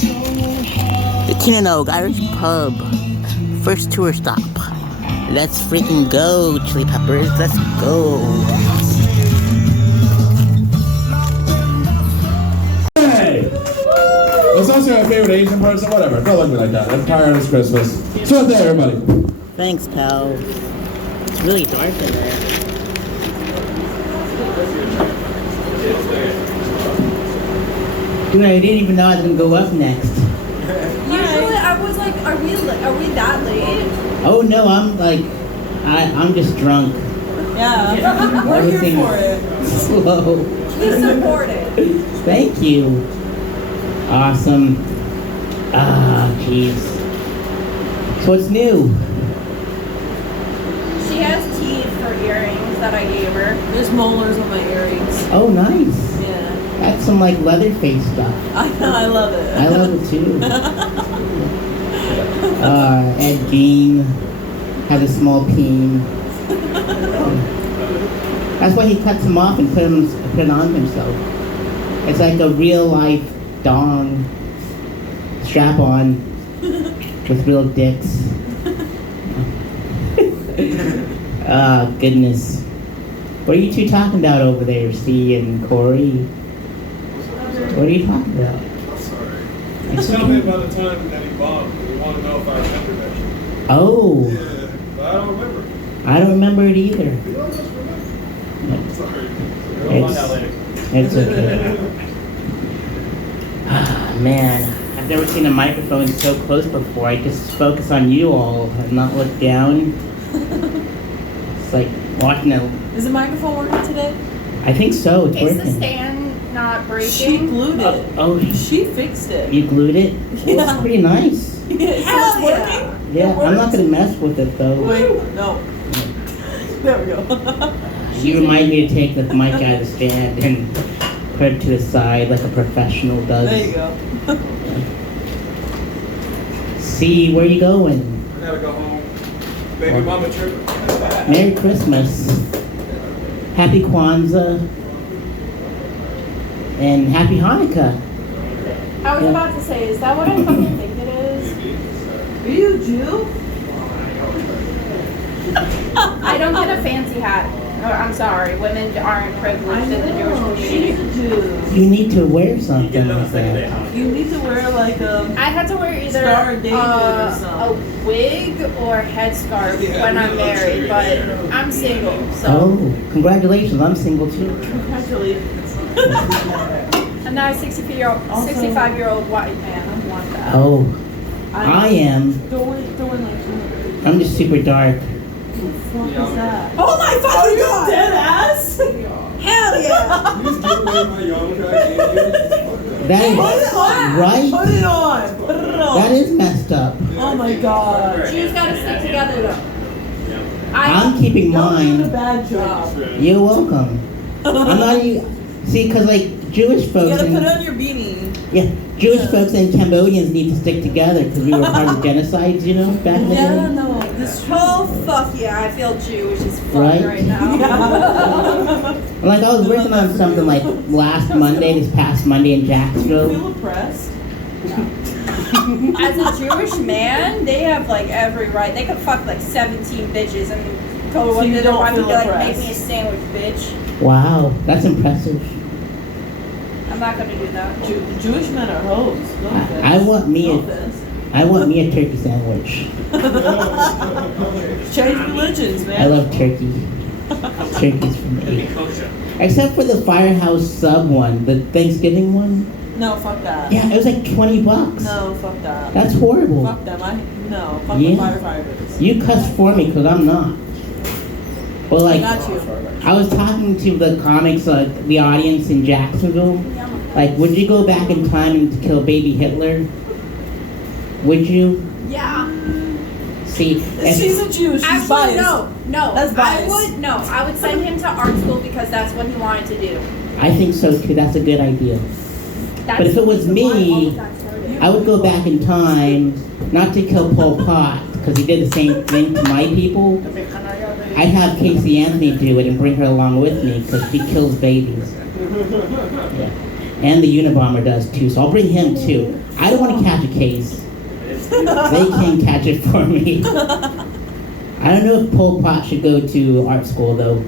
The Teen and Oak Irish Pub. First tour stop. Let's freaking go, Chili Peppers. Let's go. Hey! It's also your favorite Asian person, whatever. Don't look at me like that. I'm tired, it's Christmas. So there, everybody. Thanks, pal. It's really dark in there. Dude, I didn't even know I was gonna go up next. Usually I was like, are we that late? Oh no, I'm just drunk. Yeah. We're here for it. Slow. We support it. Thank you. Awesome. Ah, jeez. So what's new? She has teeth for earrings that I gave her. There's molars on my earrings. Oh, nice. Yeah. That's some like Leatherface stuff. I know, I love it. I love it too. Ed Gein has a small peen. That's why he cuts them off and put it on himself. It's like a real life dong strap on with real dicks. Goodness. What are you two talking about over there, Steve and Corey? What are you talking about? I'm sorry. Tell me about the time that he bombed. We want to know if I remember that shit. Oh. Yeah, but I don't remember. I don't remember it either. You don't just remember. Sorry. It's okay. Man, I've never seen a microphone so close before. I just focus on you all and not look down. It's like watching a... Is the microphone working today? I think so, it's Is working. the stand not She breaking? glued it. Oh, She fixed it. you glued it? Well, Yeah. it's pretty nice. It's Hell working? Yeah, It I'm not works? gonna mess with it though. Wait, no. There we go. You remind me to take the mic out of the stand and put it to the side like a professional does. There you go. See, where you going? I gotta go home. Baby mama tripping. Merry Christmas. Happy Kwanzaa. And Happy Hanukkah. I was about to say, is that what I fucking think it is? Are you a Jew? I don't get a fancy hat. Oh, I'm sorry, women aren't privileged in the Jewish She's community. a Jew. You need to wear something like that. You need to wear like a... I had to wear either Star of David or something. a wig or a headscarf when I'm married, but I'm single, so Oh, congratulations. I'm single too. Congratulations. I'm not a 65-year-old white man. I want that. Oh, I am. Don't like you. I'm just super dark. What the fuck is that? Oh my fucking god! Dead ass? Hell yeah! You just give away my young track. That is Put it on! right. Put it on! Put it on! That is messed up. Oh my god. Jews gotta stick together though. I'm keeping You're doing a mine. bad job. You're welcome. I'm not even. See, because like Jewish You folks gotta put and on your beanie. yeah, Jewish folks and Cambodians need to stick together because we were part of genocides, you know, back in the Yeah, day. no. This Oh fuck yeah! I feel Jewish as fuck Right? right now. And, like I was working on something like this past Monday in You Jacksonville. feel oppressed? As a Jewish man, they have like every right. They could fuck like 17 bitches and go So one you to the don't wife and feel be like, oppressed? make me a sandwich, bitch. Wow, that's impressive. I'm not gonna do that. Jewish men are hoes. No offense. I want me No a offense. turkey sandwich. Change religions, man. I love turkey. Turkey's for me. Except for the Firehouse sub one, the Thanksgiving one. No, fuck that. Yeah, it was like $20. No, fuck that. That's horrible. Fuck them. No, fuck Yeah. the firefighters. You cuss for me because I'm not. Well, I like, got you. I was talking to the comics, the audience in Jacksonville. Like, would you go back in time and kill baby Hitler? Would you? Yeah. See, She's a Jew. She's Actually, biased. no. That's biased. I would send him to art school because that's what he wanted to do. I think so too. That's a good idea. That's But if it was why all me, of that started. I would go back in time, not to kill Pol Pot, because he did the same thing to my people. I'd have Casey Anthony do it and bring her along with me, because she kills babies. Yeah. And the Unabomber does too, so I'll bring him too. I don't want to catch a case. They can't catch it for me. I don't know if Pol Pot should go to art school though.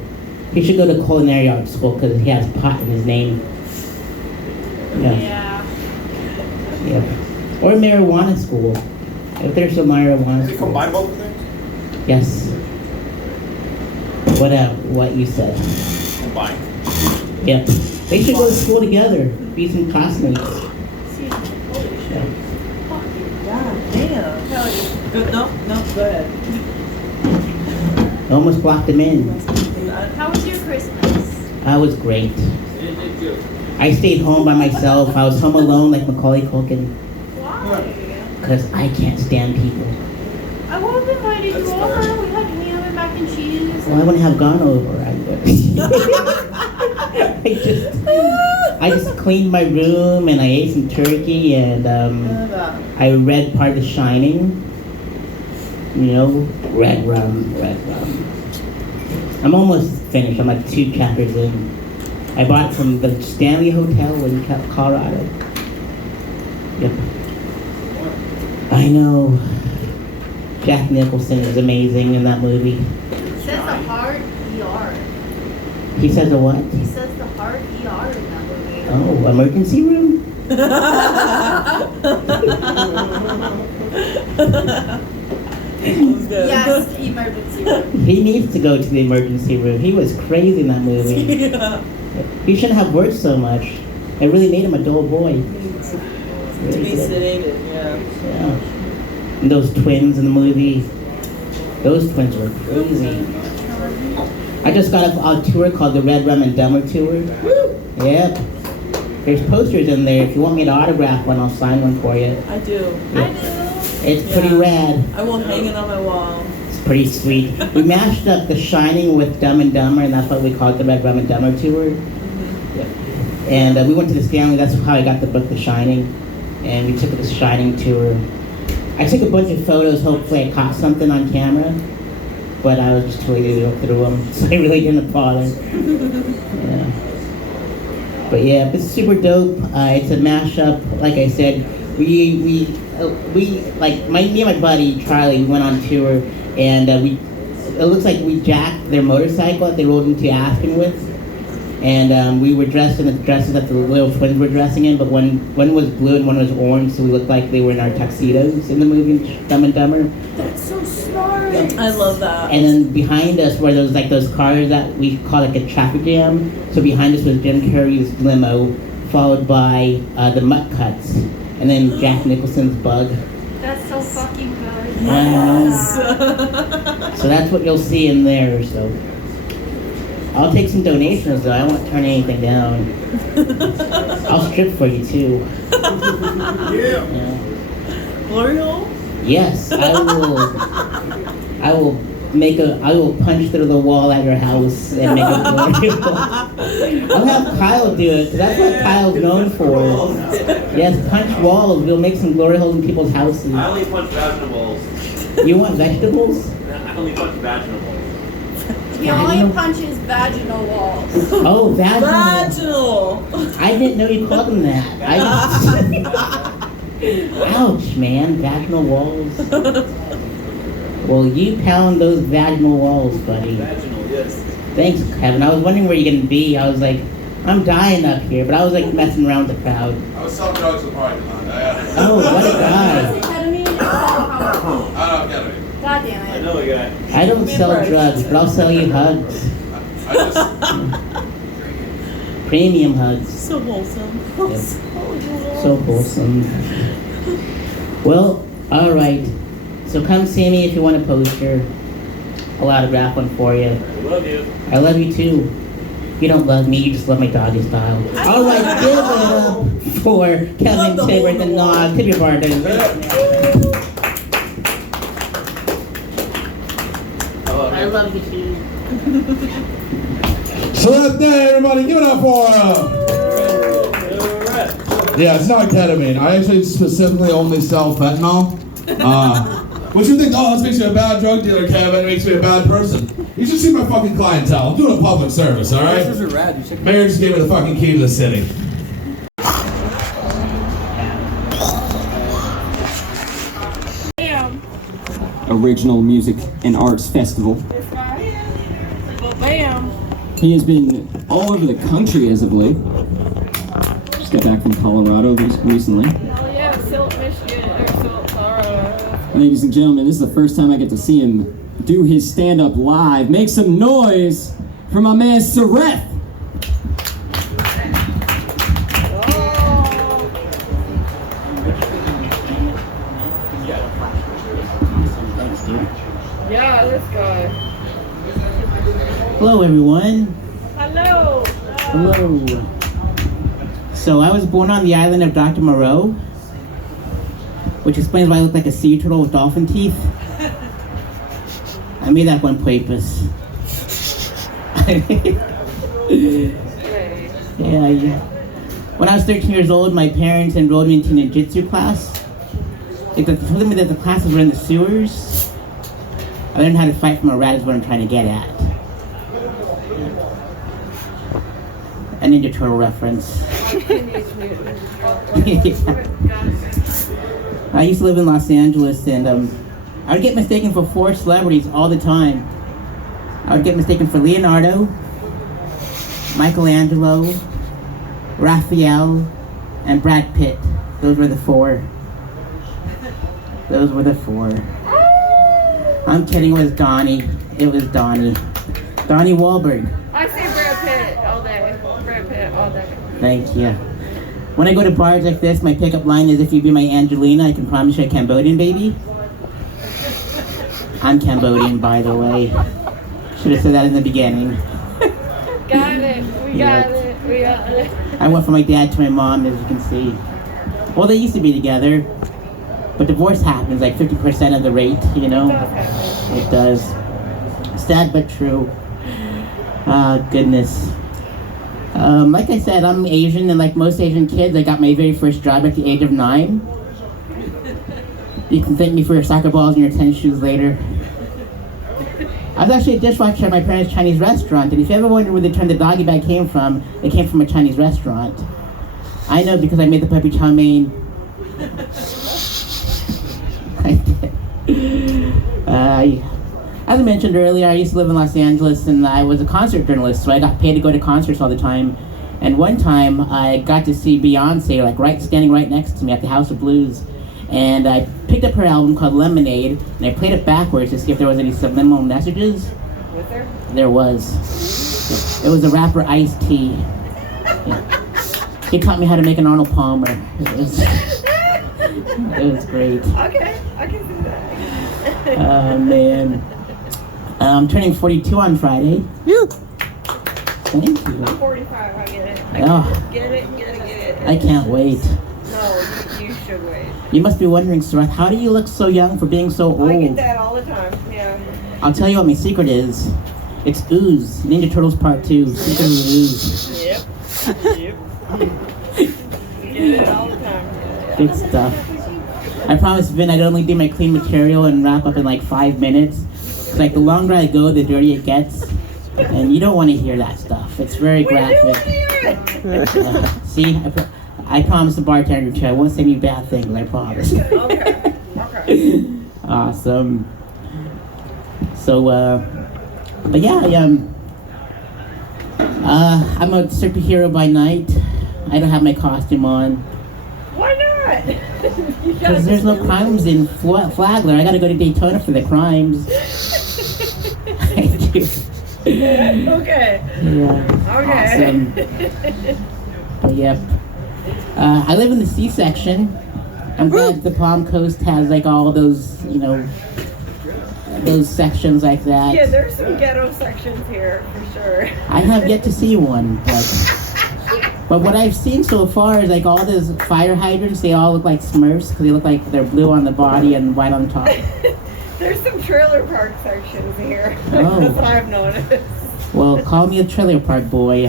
He should go to culinary art school because he has pot in his name. Yeah. Yeah. Or marijuana school. If there's a marijuana Does it school. combine both things? Yes. What you said. Combine. Yep. They should go to school together. Be some classmates. Yeah. God damn. Hell yeah. No, go ahead. Almost blocked him in. How was your Christmas? That was great. I stayed home by myself. I was home alone like Macaulay Culkin. Why? Because I can't stand people. I would have invited you over. We had ham and mac and cheese. Well, I wouldn't have gone over. I just cleaned my room and I ate some turkey and I read part of The Shining. You know, red rum. I'm almost finished. I'm like 2 chapters in. I bought it from the Stanley Hotel in Colorado. Yep. I know. Jack Nicholson is amazing in that movie. He says the hard ER. He says a what? He says the hard ER in that movie. Oh, emergency room? Yes, emergency room. He needs to go to the emergency room. He was crazy in that movie. Yeah. He shouldn't have worked so much. It really made him a dull boy. To Really be did. sedated, yeah. Yeah. And those twins in the movie, those twins were crazy. I just got a tour called the Red Rum and Dumber Tour. Yep. There's posters in there. If you want me to autograph one, I'll sign one for you. I do. Yep. It's pretty rad. I will hang it on my wall. It's pretty sweet. We mashed up The Shining with Dumb and Dumber, and that's why we call it the Red Rum and Dumber Tour. Yep. And we went to the Stanley. That's how I got the book The Shining. And we took the Shining tour. I took a bunch of photos. Hopefully I caught something on camera. But I was just too lazy to go through them, so I really didn't bother. Yeah. But yeah, it's super dope. It's a mashup. Like I said, we like me and my buddy Charlie. We went on tour, and it looks like we jacked their motorcycle that they rode into Aspen with, and we were dressed in the dresses that the little twins were dressing in. But one was blue and one was orange, so we looked like they were in our tuxedos in the movie Dumb and Dumber. That's so smart. I love that. And then behind us were those cars that we call like a traffic jam. So behind us was Jim Carrey's limo, followed by the Mutt Cuts, and then Jack Nicholson's Bug. That's so fucking good. Yes. So that's what you'll see in there. So I'll take some donations though. I won't turn anything down. I'll strip for you too. Yeah. Yeah. Glory hole? Yes, I will punch through the wall at your house and make it glorious. I'll have Kyle do it. 'Cause that's what Kyle's known for. Yes, punch walls. We'll make some glory holes in people's houses. I only punch vaginal walls. You want vegetables? I only punch vaginal walls. He only punches vaginal walls. Oh, vaginal. Vaginal! I didn't know you called them that. Ouch, man. Vaginal walls. Well, you pound those vaginal walls, buddy. Vaginal, yes. Thanks, Kevin. I was wondering where you're going to be. I was like, I'm dying up here, but I was like messing around with the crowd. I was selling drugs in the parking lot. Oh, what a Is guy. it ketamine? Or powder? I don't get it. God damn I it. know a guy. I don't sell drugs, but I'll sell you hugs. I just, Premium hugs. So wholesome. Yep. So wholesome. Well, alright. So come see me if you want a poster. I'll autograph one for you. I love you. I love you too. You don't love me, you just love my doggy style. Alright, give it up for Kevin the Taylor hole the in the wall. Nog. Tip your bartender. I love you. You too. Sareth Ney, everybody, give it up for him. Yeah, it's not ketamine. I actually specifically only sell fentanyl. What you think? Oh, this makes you a bad drug dealer, Kevin. It makes me a bad person. You should see my fucking clientele. I'm doing a public service, all right? are rad. You should Mayor just gave me the fucking key to the city. Original Music and Arts Festival. Well, bam. He has been all over the country as of late. Just got back from Colorado recently. Oh yeah, Silt, Michigan, or Silt, Colorado. Ladies and gentlemen, this is the first time I get to see him do his stand-up live. Make some noise for my man Sareth. Yeah, this guy. Hello, everyone. Hello. Hello. So I was born on the island of Dr. Moreau, which explains why I look like a sea turtle with dolphin teeth. I made that one purpose. Yeah. When I was 13 years old, my parents enrolled me into ninjutsu class. They told me that the classes were in the sewers. I learned how to fight from a rat is what I'm trying to get at. A Ninja Turtle reference. I used to live in Los Angeles, and I would get mistaken for 4 celebrities all the time. I would get mistaken for Leonardo, Michelangelo, Raphael, and Brad Pitt. Those were the 4. Those were the 4. I'm kidding, it was Donnie. It was Donnie. Donnie Wahlberg. I see Brad Pitt all day. Brad Pitt all day. Thank you. When I go to bars like this, my pickup line is, if you be my Angelina, I can promise you a Cambodian baby. I'm Cambodian, by the way. Should have said that in the beginning. Got it. We Yeah. got it. We got it. I went from my dad to my mom, as you can see. Well, they used to be together, but divorce happens like 50% of the rate, you know? It does happen. It does. Sad but true. Goodness. Like I said, I'm Asian, and like most Asian kids, I got my very first job at the age of 9. You can thank me for your soccer balls and your tennis shoes later. I was actually a dishwasher at my parents' Chinese restaurant, and if you ever wondered where the term the doggy bag came from, it came from a Chinese restaurant. I know because I made the puppy chow mein. I did. As I mentioned earlier, I used to live in Los Angeles, and I was a concert journalist, so I got paid to go to concerts all the time. And one time, I got to see Beyonce, standing right next to me at the House of Blues. And I picked up her album called Lemonade, and I played it backwards to see if there was any subliminal messages. Was there? There was. It was the rapper Ice-T. Yeah. He taught me how to make an Arnold Palmer. It was great. Okay, I can do that. Oh, man. I'm turning 42 on Friday. Thank you. I'm 45, I get it. Oh, Get it. I can't wait. No, you should wait. You must be wondering, Sareth, how do you look so young for being so I get old? that all the time, yeah. I'll tell you what my secret is. It's ooze. Ninja Turtles Part 2. Secret of the ooze. Yep. You get it all the time. Good stuff. I promised Vin I'd only do my clean material and wrap up in like 5 minutes. It's like the longer I go, the dirtier it gets. And you don't want to hear that stuff. It's very graphic. See, I promised the bartender too. I won't say any bad things, I promise. Okay. Awesome. So, but yeah, I'm a superhero by night. I don't have my costume on. Why not? Because there's no crimes in Flagler. I gotta go to Daytona for the crimes. Okay. Yeah. Okay. Awesome. But yep. I live in the C section. I'm glad the Palm Coast has like all those, those sections like that. Yeah, there's some ghetto sections here for sure. I have yet to see one, but what I've seen so far is like all those fire hydrants, they all look like Smurfs because they look like they're blue on the body and white on top. There's some trailer park sections here. Oh. That's what I've noticed. Well, call me a trailer park boy.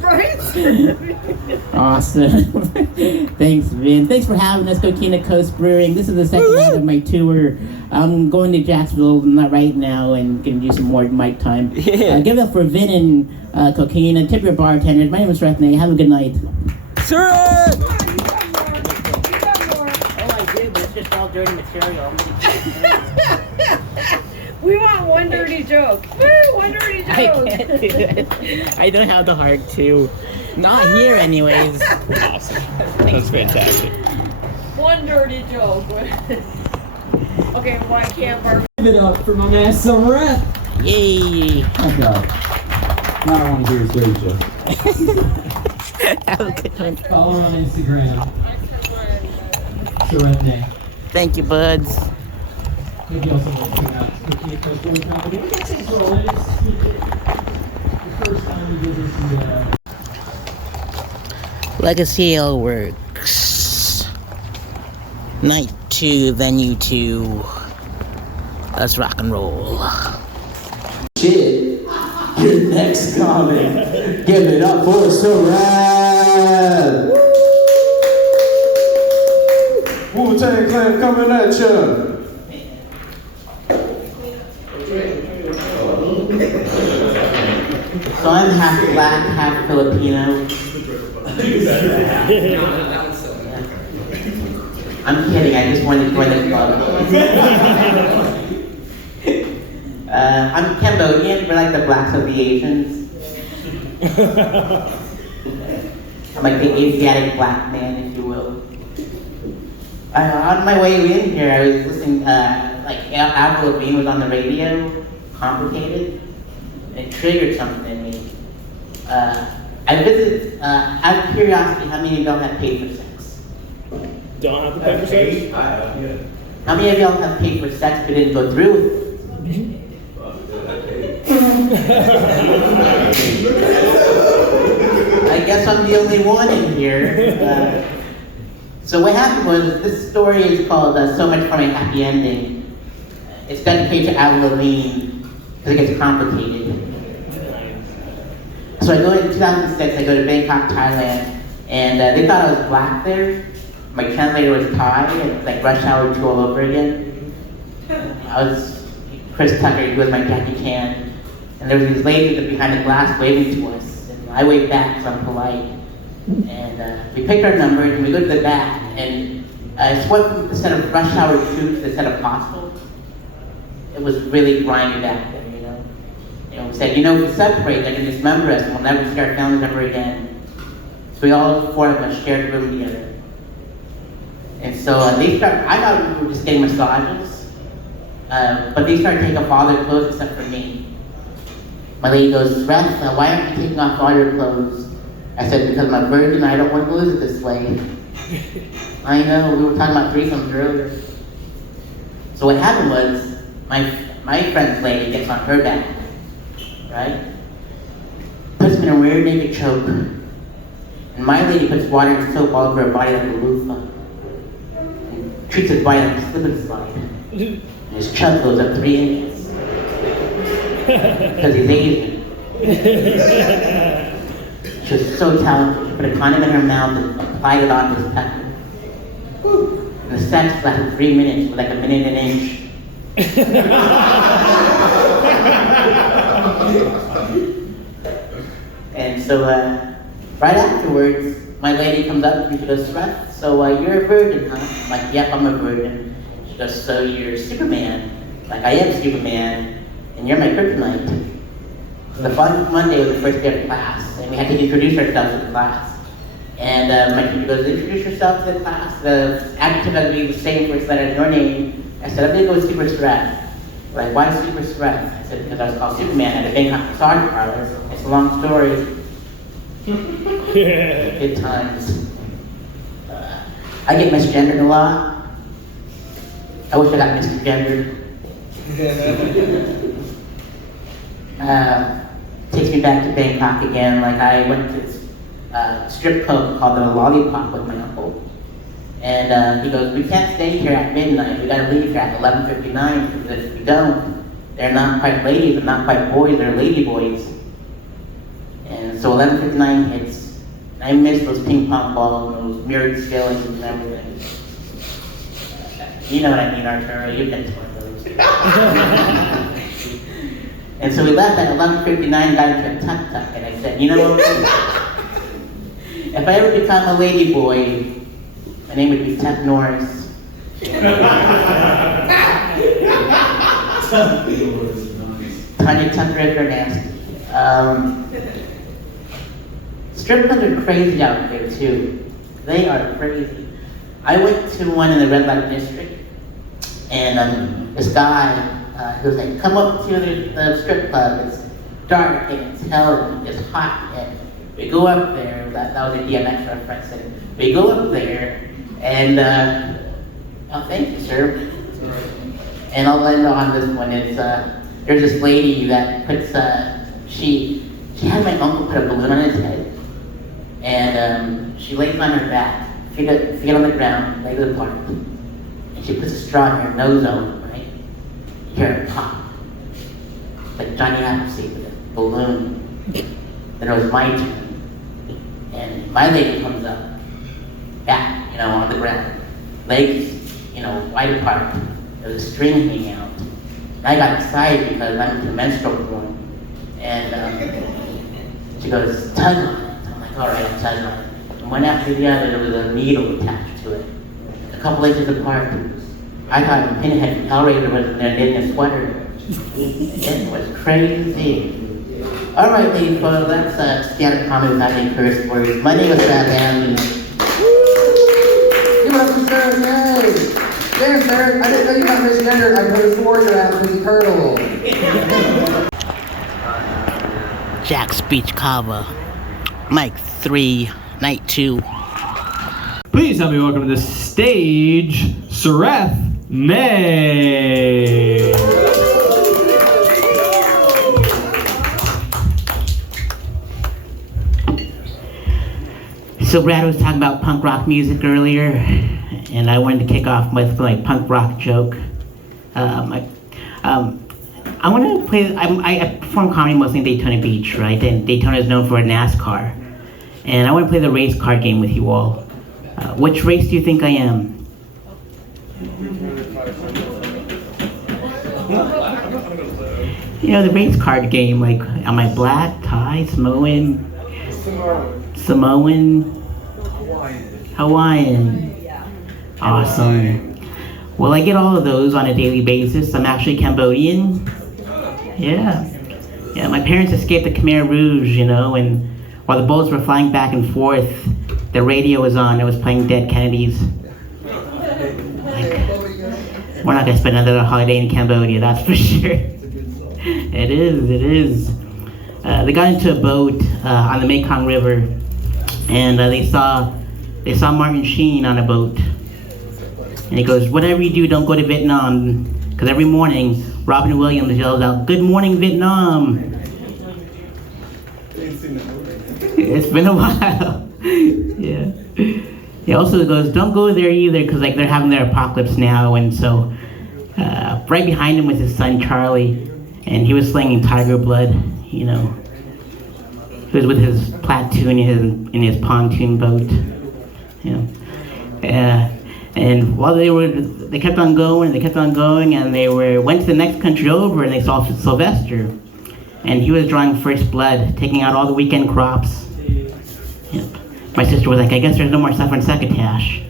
Right? Awesome. Thanks, Vin. Thanks for having us, Coquina Coast Brewing. This is the second night of my tour. I'm going to Jacksonville right now and gonna do some more mic time. Yeah. Give it up for Vin and Coquina. Tip your bartenders. My name is Sareth Ney. Have a good night. Sareth! Oh, I did, but it's just all dirty material. We want one dirty joke. Woo, one dirty joke. I can't do it. I don't have the heart to. Not here, anyways. Awesome. That's fantastic. One dirty joke. Okay, why can't Barbie? Give it up for my man Sareth. Yay! Okay. Now I want to hear his dirty joke. Have a good one. Follow her on Instagram. Sareth Ney. Thank you, buds. Maybe also want to check out Cookie Coast Boyfriend. But we can say so. It is the first time we did this. Legacy L works. Night 2, venue 2. Let's rock and roll. Shit. Your next comment. Give it up for Sareth. Wu-Tang Clan coming at ya. So I'm half black, half Filipino. I'm kidding, I just wanted to join the club. I'm Cambodian, we're like the blacks of the Asians. I'm like the Asiatic black man, if you will. On my way in here, I was listening, like Avril Lavigne was on the radio, Complicated. It triggered something in me. I visited, out of curiosity, how many of y'all have paid for sex? Don't have to pay for sex? How many of y'all have paid for sex but didn't go through with it? I guess I'm the only one in here. So what happened was, this story is called So Much for My Happy Ending. It's dedicated to Avril Lavigne because it gets complicated. So I go in 2006, I go to Bangkok, Thailand, and they thought I was black there. My translator was Thai, and it was like Rush Hour 2 all over again. I was Chris Tucker, he was my Jackie Chan, and there was these ladies behind the glass waving to us, and I waved back because I'm polite. And we picked our numbers, and we go to the back, and I swept from the set of Rush Hour 2 to the set of Hostel. It was really grimy back then, you know. And we said, if we separate, they can dismember us, and we'll never see our families ever again. So we all 4 of us shared a room together. And so I thought we were just getting massages, but they started taking off all their clothes except for me. My lady goes, Sareth, why aren't you taking off all your clothes? I said, because I'm a virgin, I don't want to lose it this way. I know, we were talking about threesomes earlier. So what happened was, my friend's lady gets on her back, right? Puts me in a rear naked choke. And my lady puts water and soap all over her body like a loofah. And treats his body like a slip and slide. And his chub goes up 3 inches. Because he's Asian. She was so talented. She put a condom in her mouth and applied it onto his pecker. And the sex lasted 3 minutes, with like a minute and an inch. And so, right afterwards, my lady comes up and she goes, Sareth, so you're a virgin, huh? I'm like, yep, I'm a virgin. She goes, so you're Superman? Like, I am Superman, and you're my kryptonite. The following Monday was the first day of class, and we had to introduce ourselves to the class. And my teacher goes, introduce yourself to the class. The adjective has to be the same first letter as your name. I said, I'm gonna go with Super Sareth. Like, why Super Sareth? I said, because I was called Superman at a Bangkok massage parlor. It's a long story. Good times. I get misgendered a lot. I wish I got misgendered. Takes me back to Bangkok again. Like, I went to this strip club called the Lollipop with my uncle. And he goes, we can't stay here at midnight. We gotta leave here at 11:59, because if we don't, they're not quite ladies, they're not quite boys, they're lady boys. And so 11:59 hits. I miss those ping pong balls and those mirrored ceilings and everything. You know what I mean, Arturo, you've been to one of those. And so we left at 11:59 and got into a tuk-tuk, and I said, you know what? If I ever become a lady boy, my name would be Ted Norris. Tanya Tucker or nasty. Strip clubs are crazy out there too. They are crazy. I went to one in the red light district, and this guy, he was like, come up to the strip club, it's dark and it's hell and it's hot. And we go up there, that was a DMX reference, and we go up there, and, oh, thank you, sir. And I'll end on this one, it's, there's this lady that puts, she had my uncle put a balloon on his head, and she lays on her back, feet on the ground, legs apart, and she puts a straw in her nose zone, right? You hear it pop, like Johnny Appleseed with a balloon. Then it was my turn, and my lady comes up, back, on the ground, legs, wide apart. There was a string hanging out. And I got excited because I'm into menstrual porn, and she goes, tug on it. I'm like, all right, I'll tug on it. And one after the other, there was a needle attached to it, a couple inches apart. I thought a pinhead Hellraiser was in there knitting a sweater. It was crazy. All right, ladies, folks, let's stand comment without any curse words. My name is Sareth Ney. Give it up for Sareth Ney. Damn, Sareth, I didn't know you got misgendered. I put a 4-year out with the turtle. Jack's Beach Kava. Mic 3, night 2. Please help me welcome to the stage, Sareth Ney. So Brad was talking about punk rock music earlier, and I wanted to kick off with my punk rock joke. I want to play. I perform comedy mostly in Daytona Beach, right? And Daytona is known for NASCAR, and I want to play the race car game with you all. Which race do you think I am? The race card game. Like, am I black, Thai, Samoan? Hawaiian. Awesome. Well, I get all of those on a daily basis. I'm actually Cambodian. Yeah, my parents escaped the Khmer Rouge, and while the bullets were flying back and forth, the radio was on. It was playing Dead Kennedys. We're not gonna spend another holiday in Cambodia, that's for sure. It is. They got into a boat on the Mekong River, and they saw Martin Sheen on a boat. And he goes, whatever you do, don't go to Vietnam. Because every morning, Robin Williams yells out, good morning, Vietnam. It's been a while. Yeah. He also goes, don't go there either, because they're having their apocalypse now. And so right behind him was his son, Charlie. And he was slinging tiger blood, He was with his platoon in his pontoon boat. And while they kept on going, and they went to the next country over, and they saw Sylvester, and he was drawing first blood, taking out all the weekend crops. Yep. My sister was like, I guess there's no more stuff in Succotash.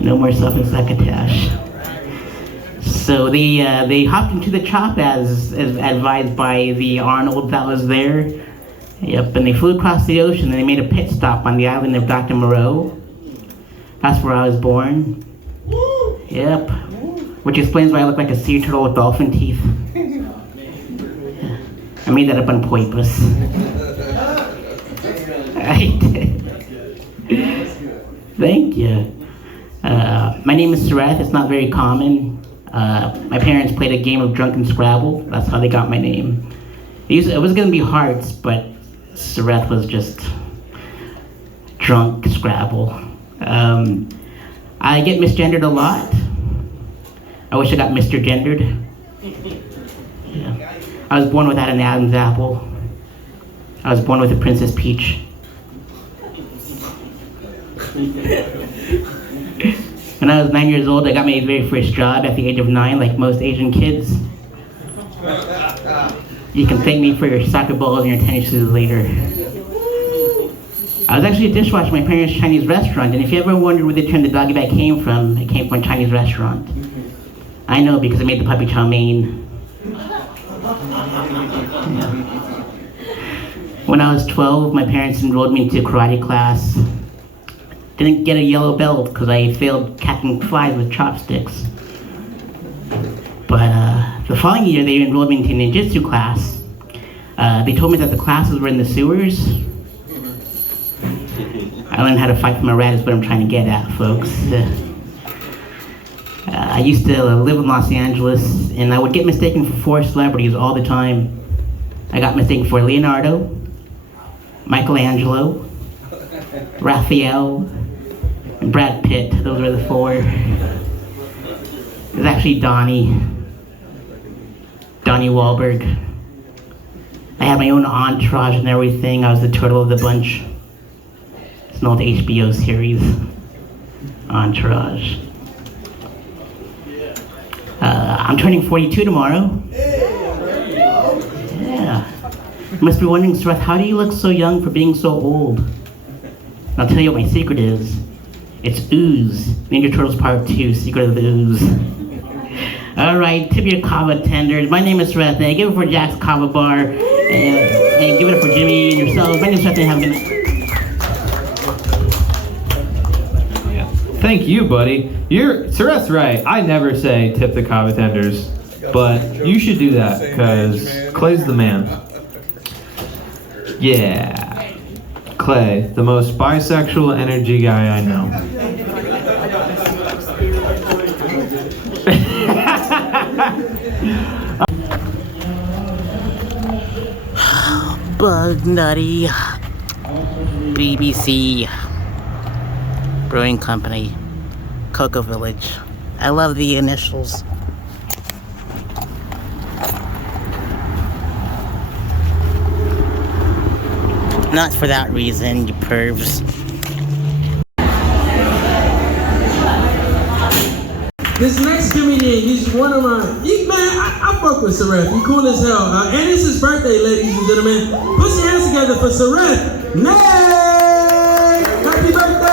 No more stuff in Succotash. So they hopped into the chop as advised by the Arnold that was there. Yep, and they flew across the ocean, and they made a pit stop on the island of Dr. Moreau. That's where I was born. Yep. Which explains why I look like a sea turtle with dolphin teeth. I made that up on purpose. I did. Thank you. My name is Sareth. It's not very common. My parents played a game of drunken Scrabble. That's how they got my name. It was going to be Hearts, but Sareth was just drunk Scrabble. I get misgendered a lot. I wish I got Mr. Gendered. Yeah. I was born without an Adam's apple. I was born with a Princess Peach. When I was 9 years old, I got my very first job at the age of 9, like most Asian kids. You can thank me for your soccer balls and your tennis shoes later. I was actually a dishwasher at my parents' Chinese restaurant, and if you ever wondered where the term the doggy bag came from, it came from a Chinese restaurant. I know because I made the puppy chow mein. Yeah. When I was 12, my parents enrolled me into karate class. Didn't get a yellow belt because I failed catching flies with chopsticks. But the following year, they enrolled me into ninjutsu class. They told me that the classes were in the sewers. I learned how to fight from a rat is what I'm trying to get at, folks. I used to live in Los Angeles, and I would get mistaken for 4 celebrities all the time. I got mistaken for Leonardo, Michelangelo, Raphael, and Brad Pitt. Those were the 4. It was actually Donnie Wahlberg. I had my own entourage and everything. I was the turtle of the bunch. It's an old HBO series, Entourage. I'm turning 42 tomorrow. Yeah. You must be wondering, Sareth, how do you look so young for being so old? I'll tell you what my secret is. It's ooze. Ninja Turtles Part 2, Secret of the Ooze. Alright, tip your kava tenders. My name is Sareth Ney. Give it for Jack's Kava Bar. And give it up for Jimmy and yourselves. My name is Sareth Ney. Have a good night. Thank you, buddy. Sareth's right. I never say tip the kava tenders, but you should do that because Clay's the man. Yeah. Clay, the most bisexual energy guy I know. Bug Nutty, BBC, Brewing Company, Cocoa Village. I love the initials. Not for that reason, you pervs. This next comedian, he's one of my, I fuck with Sareth. He cool as hell. And it's his birthday, ladies and gentlemen. Put your hands together for Sareth Ney! Happy birthday!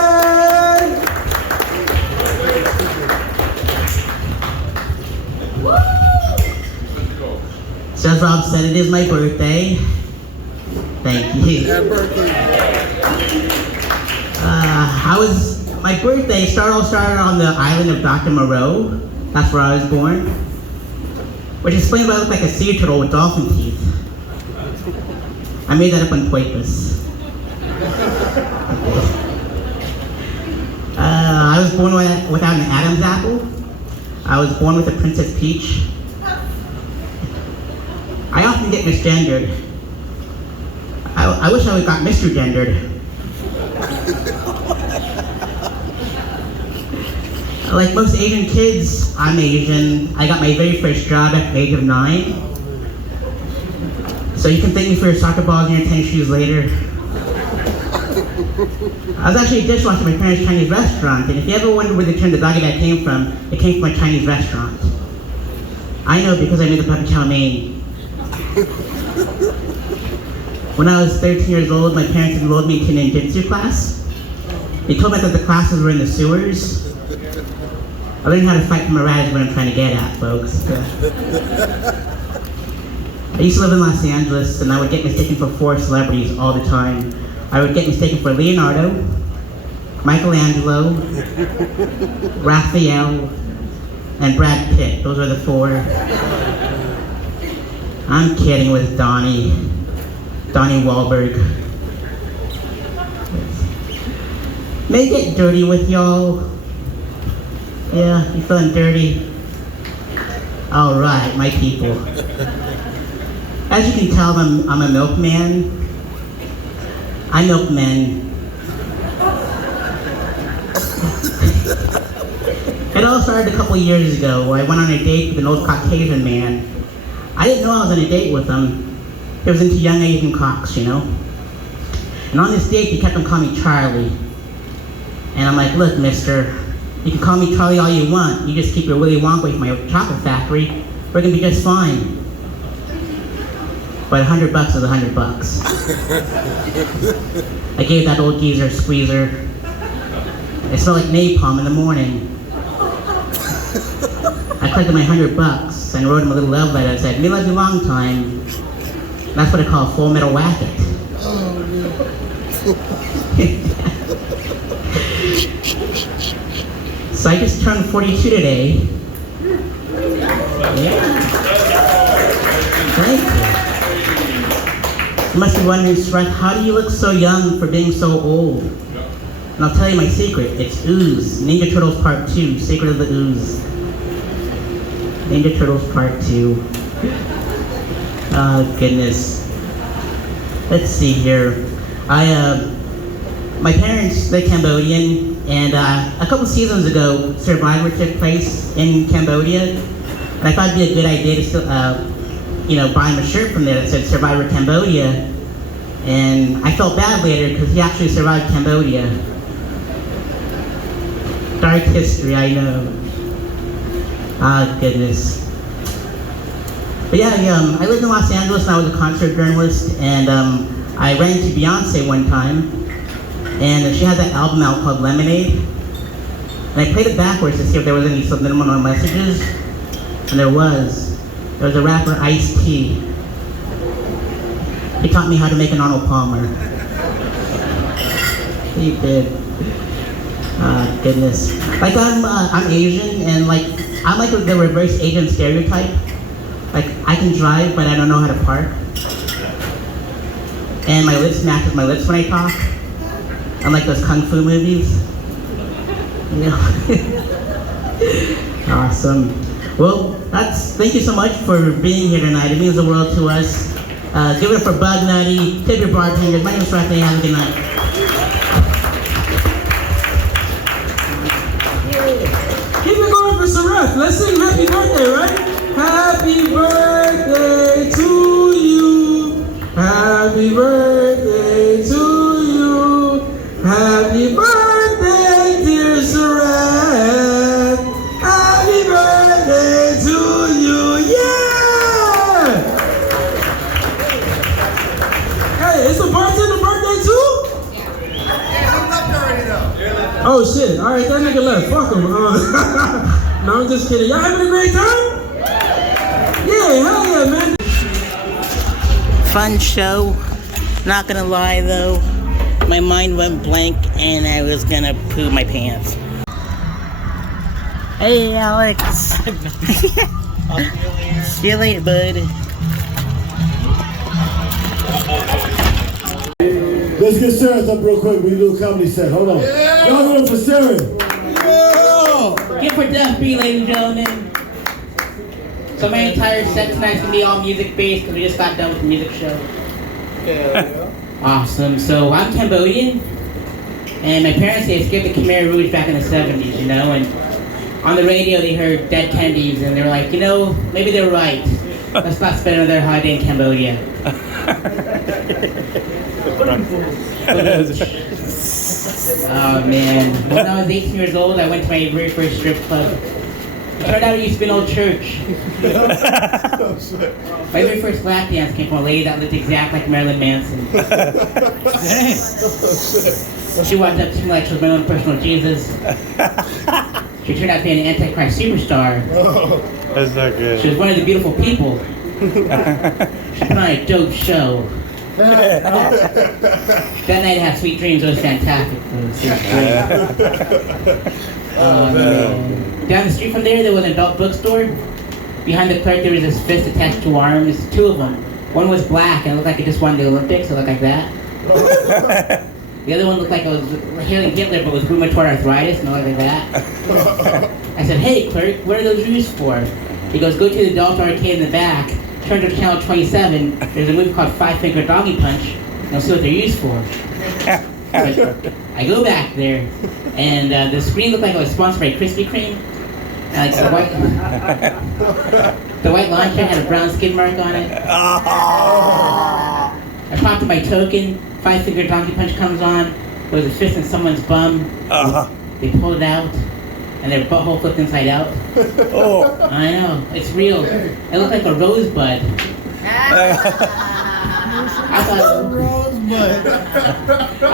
So as Rob said, it is my birthday. Thank you. My birthday started on the island of Dr. Moreau. That's where I was born. Which explains why I look like a sea turtle with dolphin teeth. I made that up on purpose. I was born without an Adam's apple. I was born with a Princess Peach. I often get misgendered. I wish I got Mr. Gendered. Like most Asian kids, I'm Asian. I got my very first job at the age of 9. So you can thank me for your soccer balls and your tennis shoes later. I was actually a dishwasher at my parents' Chinese restaurant, and if you ever wondered where the term the doggy bag came from, it came from a Chinese restaurant. I know because I made the puppy chow mein. When I was 13 years old, my parents enrolled me into ninjutsu class. They told me that the classes were in the sewers. I learned how to fight from a rat is what I'm trying to get at, folks. I used to live in Los Angeles, and I would get mistaken for 4 celebrities all the time. I would get mistaken for Leonardo, Michelangelo, Raphael, and Brad Pitt. Those are the 4. I'm kidding with Donnie Wahlberg. May I get dirty with y'all? Yeah, you feeling dirty? All right, my people. As you can tell, I'm a milkman. I milk men. It all started a couple years ago. I went on a date with an old Caucasian man. I didn't know I was on a date with him. He was into young Asian cocks, you know? And on this date, he kept on calling me Charlie. And I'm like, look, mister, you can call me Charlie all you want. You just keep your Willy Wonka away from my chocolate factory. We're gonna be just fine. but $100 was $100. I gave that old geezer a squeezer. It smelled like napalm in the morning. I collected my $100 and wrote him a little love letter that said, "Me love you long time." That's what I call a full metal whack-it. So I just turned 42 today. Yeah. Thank you. You must be wondering, Sareth, how do you look so young for being so old? And I'll tell you my secret. It's ooze. Ninja Turtles Part 2, Secret of the Ooze. Ninja Turtles Part 2. Oh, goodness. Let's see here. My parents, they're Cambodian, and a couple seasons ago, Survivor took place in Cambodia, and I thought it'd be a good idea to still, buy him a shirt from there that said Survivor Cambodia, and I felt bad later because he actually survived Cambodia. Dark history, I know. Ah, goodness. But yeah, I lived in Los Angeles and I was a concert journalist, and I ran into Beyonce one time, and she has that album out called Lemonade, and I played it backwards to see if there was any subliminal messages, and there was. There was a rapper, Ice-T. He taught me how to make an Arnold Palmer. He did. Goodness. Like I'm Asian, and like I'm like the reverse Asian stereotype. Like I can drive, but I don't know how to park. And my lips match with my lips when I talk. Unlike those kung fu movies. You know. Awesome. Well, thank you so much for being here tonight. It means the world to us. Give it up for Bug Nutty. Tip your bartenders. My name is Sareth Ney. Have a good night. Keep it going for Sareth. Let's sing happy birthday, right? Happy birthday to you. Happy birthday to you. Happy birthday, dear Sareth. Happy birthday to you. Yeah! Hey, it's a bartender birthday too? Oh shit, alright, that nigga left. Fuck him. No, I'm just kidding. Y'all having a great time? Yeah, hell yeah, man. Fun show. Not gonna lie though, my mind went blank and I was gonna poo my pants. Hey Alex. See you later, bud. Let's get Sareth up real quick. We do a comedy set. Hold on. Y'all going for Sareth. Get for Death Free, ladies and gentlemen. So my entire set tonight's gonna be all music based because we just got done with the music show. Yeah. Awesome. So I'm Cambodian, and my parents, they escaped the Khmer Rouge back in the 70s, you know, and on the radio they heard Dead Kennedys, and they were like, maybe they're right. Let's not spend another holiday in Cambodia. Oh man. When I was 18 years old, I went to my very first strip club. It turned out it used to be an old church. My very first lap dance came from a lady that looked exactly like Marilyn Manson. She walked up to me like she was my own personal Jesus. She turned out to be an Antichrist superstar. That's not good. She was one of the beautiful people. She put on a dope show. That night I had sweet dreams. It was fantastic. Man. Down the street from there was an adult bookstore. Behind the clerk there was this fist attached to arms, two of them. One was black and it looked like it just won the Olympics. It looked like that. The other one looked like it was healing Hitler but with rheumatoid arthritis and it looked like that. I said, "Hey clerk, what are those used for?" He goes, "Go to the adult arcade in the back. Turn to channel 27, there's a movie called Five Finger Doggy Punch, and you'll see what they're used for." So I go back there, and the screen looked like it was sponsored by Krispy Kreme. And the white lawn chair had a brown skid mark on it. I popped in my token, Five Finger Doggy Punch comes on, with a fist in someone's bum. They pulled it out. And their butthole flipped inside out. I know, it's real. It looked like a rosebud. I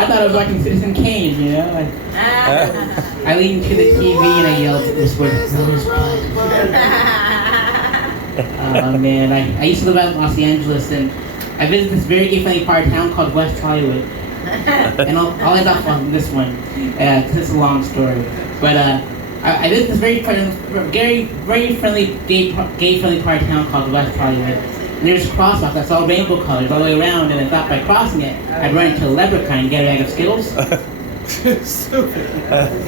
thought it was watching Citizen Kane, you know? I leaned to the TV and I yelled this word, Rosebud. Oh man, I used to live out in Los Angeles and I visited this very gay-friendly part of town called West Hollywood. And I'll end up on this one, because it's a long story. But I visited this very friendly, gay-friendly part of town called West Hollywood. And there's crosswalks that's all rainbow colors all the way around, and I thought by crossing it, I'd run into a leprechaun and get a bag of Skittles.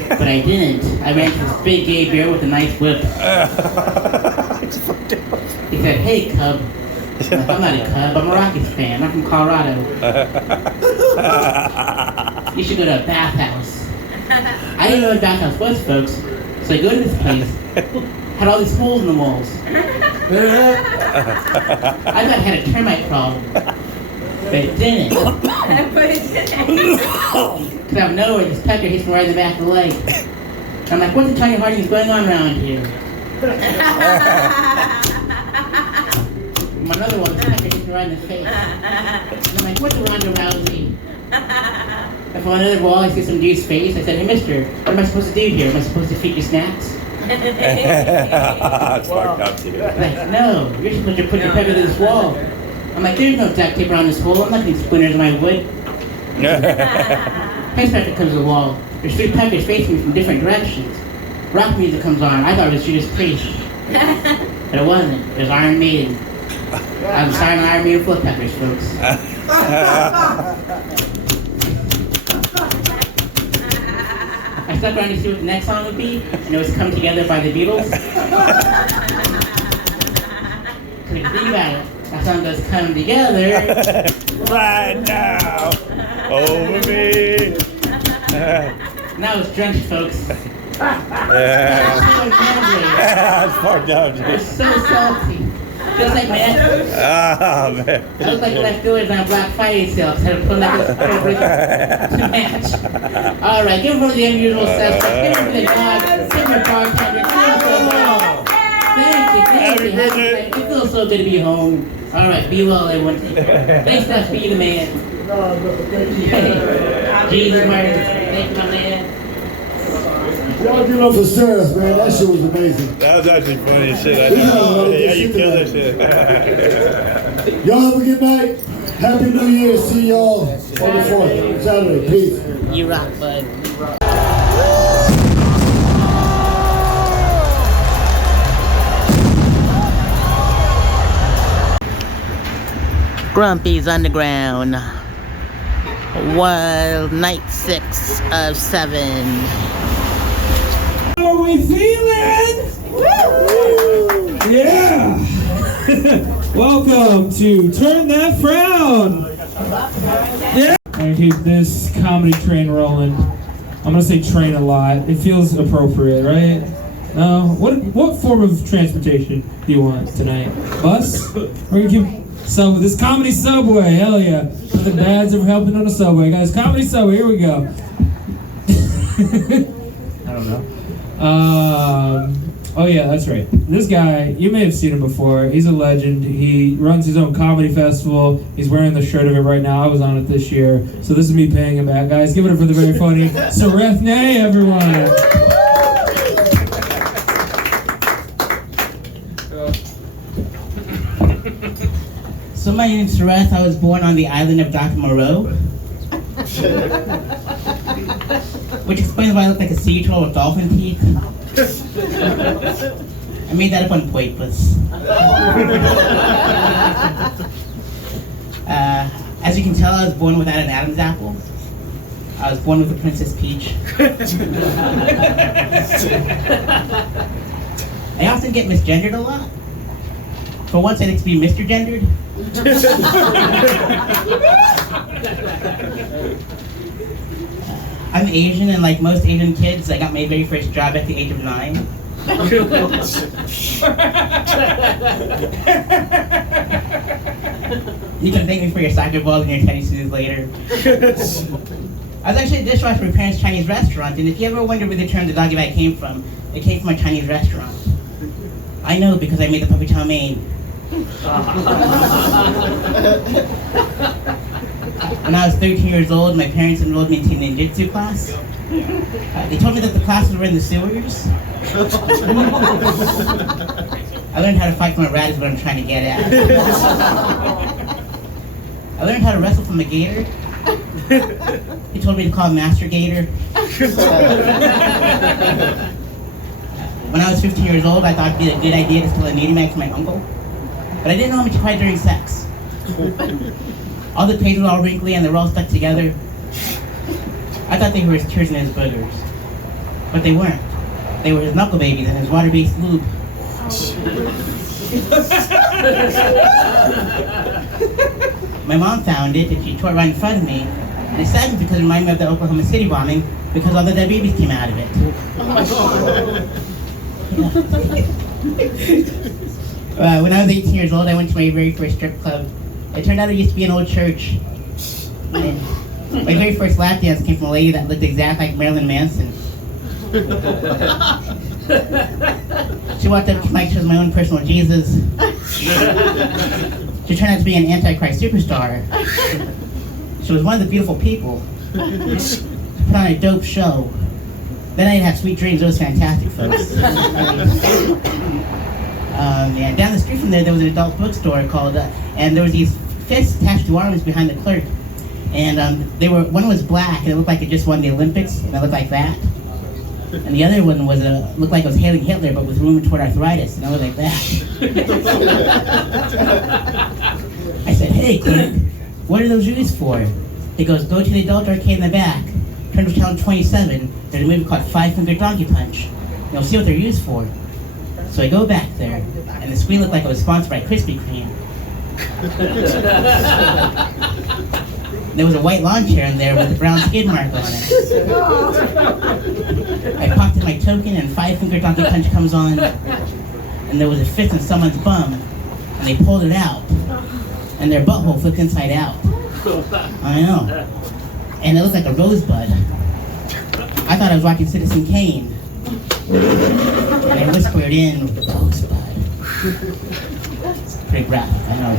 But I didn't. I ran into this big gay bear with a nice whip. He said, "Hey, cub." I'm not a cub, I'm a Rockies fan. I'm from Colorado. You should go to a bathhouse. I didn't know what a bathhouse was, folks. So I go to this place. Had all these holes in the walls. I thought I had a termite problem. But it didn't. Because out of nowhere, this pecker hits me right in the back of the leg. I'm like, what the Tony Harding is going on around here? Another one, the pecker hits me right in the face. And I'm like, what's Ronda Rousey? And from another wall, I see some dude's face. I said, hey, mister, what am I supposed to do here? Am I supposed to feed you snacks? That's fucked up, dude. Like, no, you're supposed to put your pecker to this wall. I'm like, there's no duct tape around this hole. I'm not going to splinters in my wood. Next pecker comes to the wall. There's three peckers facing me from different directions. Rock music comes on. I thought it was Judas Priest. But it wasn't. It was Iron Maiden. I'm sorry, an Iron Maiden full of peppers, folks. I stuck around to see what the next song would be, and it was Come Together by the Beatles. Because if you think about it, that song goes Come Together. Right now, over me. And I was drenched, folks. That's fucked up, It dude. was so salty. Feels like man. Ah, man. I look like leftovers on a Black Friday sale. I had to put like a to match. All right, give it for the unusual suspect. Give it for the dog. Give it for the bartender. Give it for the dog. Thank you. It feels so good to be home. All right, be well, everyone. Thanks, Steph. Be the man. Jesus, Martin. Thank you, my man. Y'all give up for Sareth, man. That shit was amazing. That was actually funny as shit. I know. Yeah, you killed that shit. Y'all have a good night. Happy New Year. See y'all on the 4th, Saturday. Peace. You rock, bud. Grumpy's Underground. Well, night 6 of 7. How are we feeling? Yeah! Welcome to Turn That Frown! Yeah! I keep this comedy train rolling. I'm gonna say train a lot. It feels appropriate, right? No? What form of transportation do you want tonight? Bus? We're gonna keep subway. This comedy subway, hell yeah. The dads are helping on the subway. Guys, comedy subway, here we go. I don't know. Oh yeah, that's right. This guy, you may have seen him before. He's a legend. He runs his own comedy festival. He's wearing the shirt of it right now. I was on it this year. So this is me paying him back. Guys, give it up for the very funny Sareth Ney, everyone. So my name is Sareth. I was born on the island of Dr. Moreau. Which explains why I look like a sea turtle with dolphin teeth. I made that up on Poipus. As you can tell, I was born without an Adam's apple. I was born with a Princess Peach. I often get misgendered a lot. For once, I like to be Mr. Gendered. I'm Asian, and like most Asian kids, I got my very first job at the age of 9. You can thank me for your soccer balls and your tennis shoes later. I was actually a dishwasher for my parents' Chinese restaurant, and if you ever wonder where the term the doggy bag came from, it came from a Chinese restaurant. I know because I made the puppy chow mein. When I was 13 years old, my parents enrolled me into a ninjutsu class. They told me that the classes were in the sewers. I learned how to fight from a rat is what I'm trying to get at. I learned how to wrestle from a gator. He told me to call him Master Gator. When I was 15 years old, I thought it'd be a good idea to steal a nudie mag from my uncle. But I didn't know how much to cry during sex. All the pages were all wrinkly and they were all stuck together. I thought they were his tears and his boogers. But they weren't. They were his knuckle babies and his water-based lube. My mom found it and she tore it right in front of me. And it saddened because it reminded me of the Oklahoma City bombing because all the dead babies came out of it. When I was 18 years old, I went to my very first strip club. It turned out it used to be an old church. And my very first lap dance came from a lady that looked exactly like Marilyn Manson. She walked up to me like she was my own personal Jesus. She turned out to be an Antichrist superstar. She was one of the beautiful people. She put on a dope show. Then I'd have sweet dreams. It was fantastic, folks. Yeah, down the street from there was an adult bookstore called, and there was these fists attached to arms behind the clerk. And one was black, and it looked like it just won the Olympics, and it looked like that. And the other one was looked like it was hailing Hitler, but with rheumatoid arthritis, and it looked like that. I said, "Hey, clerk, what are those used for?" He goes, "Go to the adult arcade in the back. Turn to channel 27. There's a movie called Five Finger Donkey Punch. You'll see what they're used for." So I go back there, and the screen looked like it was sponsored by Krispy Kreme. There was a white lawn chair in there with a brown skid mark on it. I popped in my token, and Five Finger Donkey Punch comes on, and there was a fist in someone's bum, and they pulled it out, and their butthole flipped inside out. I know. And it looked like a rosebud. I thought I was watching Citizen Kane. And I whispered in, "Rosebud." It's pretty graphic, I know.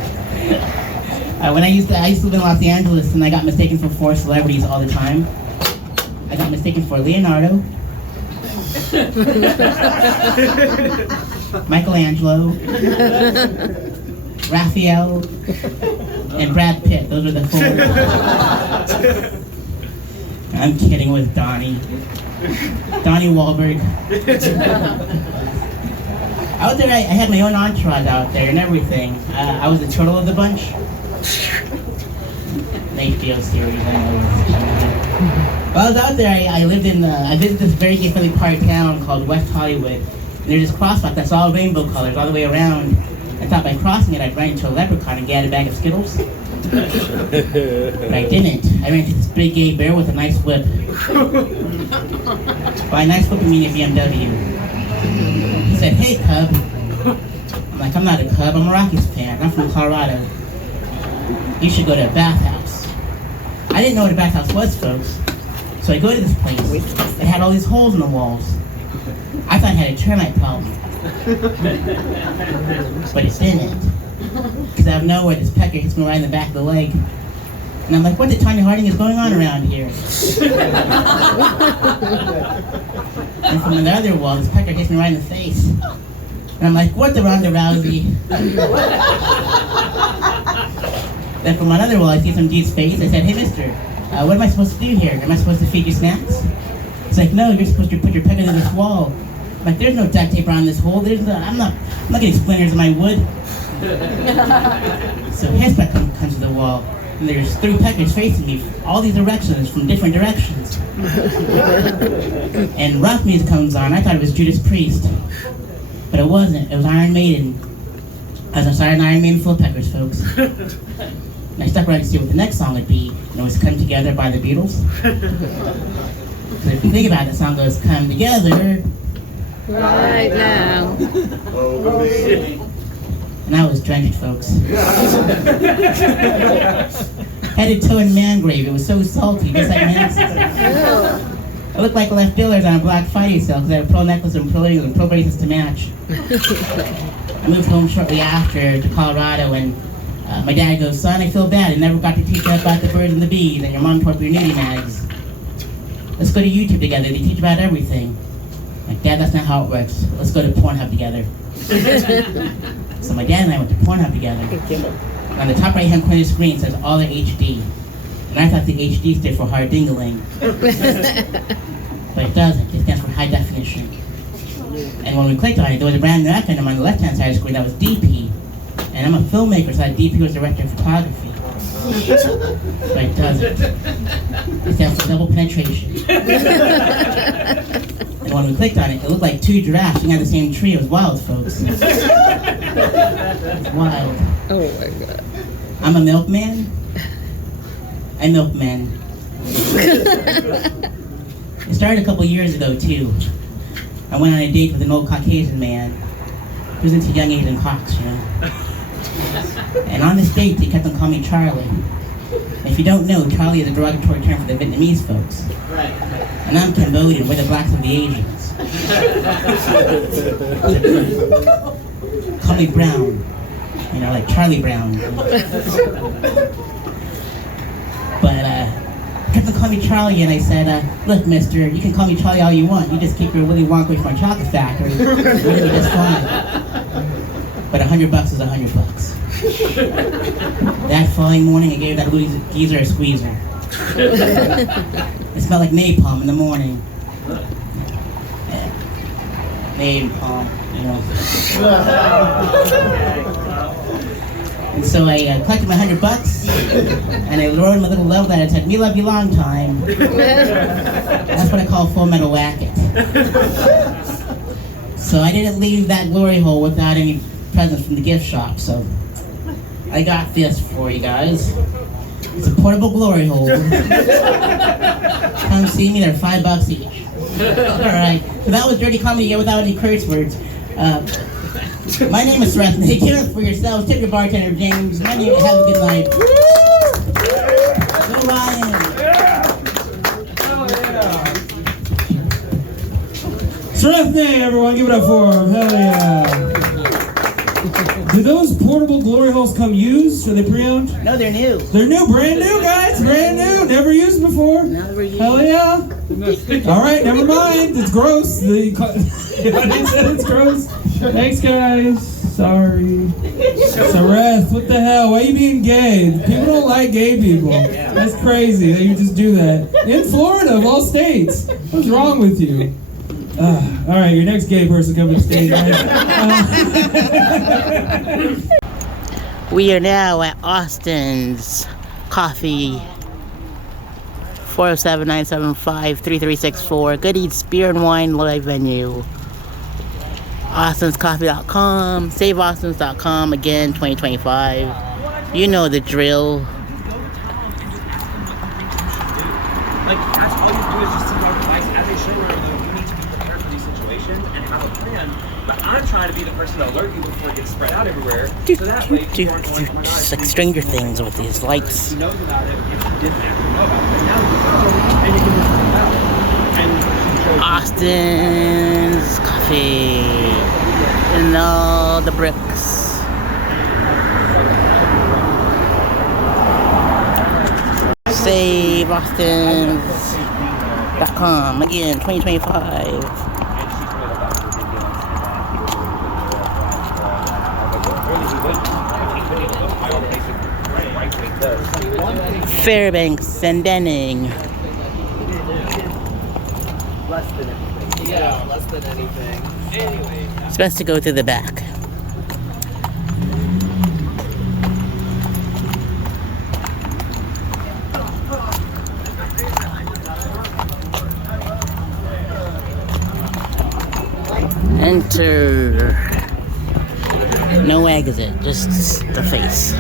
When I used to live in Los Angeles, and I got mistaken for 4 celebrities all the time. I got mistaken for Leonardo, Michelangelo, Raphael, and Brad Pitt. Those were the 4. I'm kidding with Donnie Wahlberg. Out there, I had my own entourage out there and everything. I was the turtle of the bunch. An HBO series, I know. While I was out there, I visited this very gay-friendly part of town called West Hollywood. And there's this crosswalk that's all rainbow colors all the way around. I thought by crossing it, I'd run into a leprechaun and get a bag of Skittles. But I didn't. I ran into this big gay bear with a nice whip. By nice whip, I mean a BMW. He said, "Hey, cub." I'm like, "I'm not a cub, I'm a Rockies fan. I'm from Colorado. You should go to a bathhouse." I didn't know what a bathhouse was, folks. So I go to this place. It had all these holes in the walls. I thought it had a termite problem. But it didn't. Because out of nowhere, this pecker hits me right in the back of the leg. And I'm like, "What the Tanya Harding is going on around here?" And from another wall, this pecker hits me right in the face. And I'm like, "What the Ronda Rousey?" Then from another wall, I see some dude's face. I said, "Hey, mister, what am I supposed to do here? Am I supposed to feed you snacks?" He's like, "No, you're supposed to put your pecker into this wall." I'm like, "There's no duct tape around this hole. I'm not getting splinters in my wood." So his pecker comes to the wall, and there's 3 peckers facing me, all these directions from different directions. And rock music comes on. I thought it was Judas Priest, but it wasn't. It was Iron Maiden. As I started an Iron Maiden full of peckers, folks. And I stuck around to see what the next song would be, and it was "Come Together" by the Beatles. So if you think about it, the song goes, "Come together Right now." And I was drenched, folks. Head to toe in man grave. It was so salty, just like man. I look like left dealers on a Black Friday sale because I have a pearl necklace and pearl earrings and pearl bracelets to match. I moved home shortly after to Colorado, and my dad goes, son, I feel bad. I never got to teach you about the birds and the bees, and your mom tore up your nudie mags. Let's go to YouTube together. They teach about everything. Like, Dad, that's not how it works. Let's go to Pornhub together. So my dad and I went to Pornhub together. And on the top right-hand corner of the screen says all the HD. And I thought the HD stood for hard dingling. But it doesn't. It stands for high definition. And when we clicked on it, there was a brand new acronym on the left-hand side of the screen that was DP. And I'm a filmmaker, so that DP was director of photography. But it doesn't. It stands for double penetration. And when we clicked on it, it looked like two giraffes sitting on the same tree. It was wild, folks. It was wild. Oh my god. I'm a milkman. I milk men. It started a couple years ago, too. I went on a date with an old Caucasian man who was into young Asian cocks, you know. And on this date, he kept on calling me Charlie. And if you don't know, Charlie is a derogatory term for the Vietnamese folks. Right. And I'm Cambodian, we're the blacks of the Asians. Call me Brown. You know, like Charlie Brown. But kept on calling me Charlie, and I said, look, mister, you can call me Charlie all you want. You just keep your Willy Wonka from my chocolate factory. We're gonna be just fine. But $100 is $100. That following morning, I gave that little geezer a squeezer. It smelled like napalm in the morning. Yeah. Napalm, you know. And so I collected my $100, and I wrote him a little love letter that said, "Me love you long time." That's what I call Full Metal Racket. So I didn't leave that glory hole without any presents from the gift shop, so I got this for you guys. It's a portable glory hole. Come see me, they're $5 each. Alright, so that was Dirty Comedy again without any curse words. My name is Sareth Ney. Give it for yourselves. Tip your bartender, James. My name is. Have a good night. Go Ryan. Sareth Ney, everyone, give it up for him. Hell yeah. Do those portable glory holes come used? Are they pre-owned? No, they're new. They're new, brand new, guys. Brand new. Never used before. Never used. Hell yeah. All right, never mind. It's gross. It's gross. Thanks, guys. Sorry. Sareth, what the hell? Why are you being gay? People don't like gay people. That's crazy that you just do that. In Florida, of all states. What's wrong with you? All right, your next gay person coming to the stage, right? We are now at Austin's Coffee, 407-975-3364. Good Eats Beer and Wine live venue. AustinsCoffee.com, SaveAustins.com, again, 2025. You know the drill. Like, that's all you do is just see our advice as a showrunner, though. You need to be prepared for these situations and have a plan. But I'm trying to be the person to alert you before it gets spread out everywhere. So that way, people aren't going, oh my God. Just like Stranger Things with these lights. She knows about it if she didn't actually know about it. But now you know, and you can just talk about it. And Austin's Coffee. And all the bricks. SaveAustins.com, again, 2025. Fairbanks and Denning. less than anything. Yeah, less than anything. Anyway. It's best to go through the back. Enter. No exit, just the face.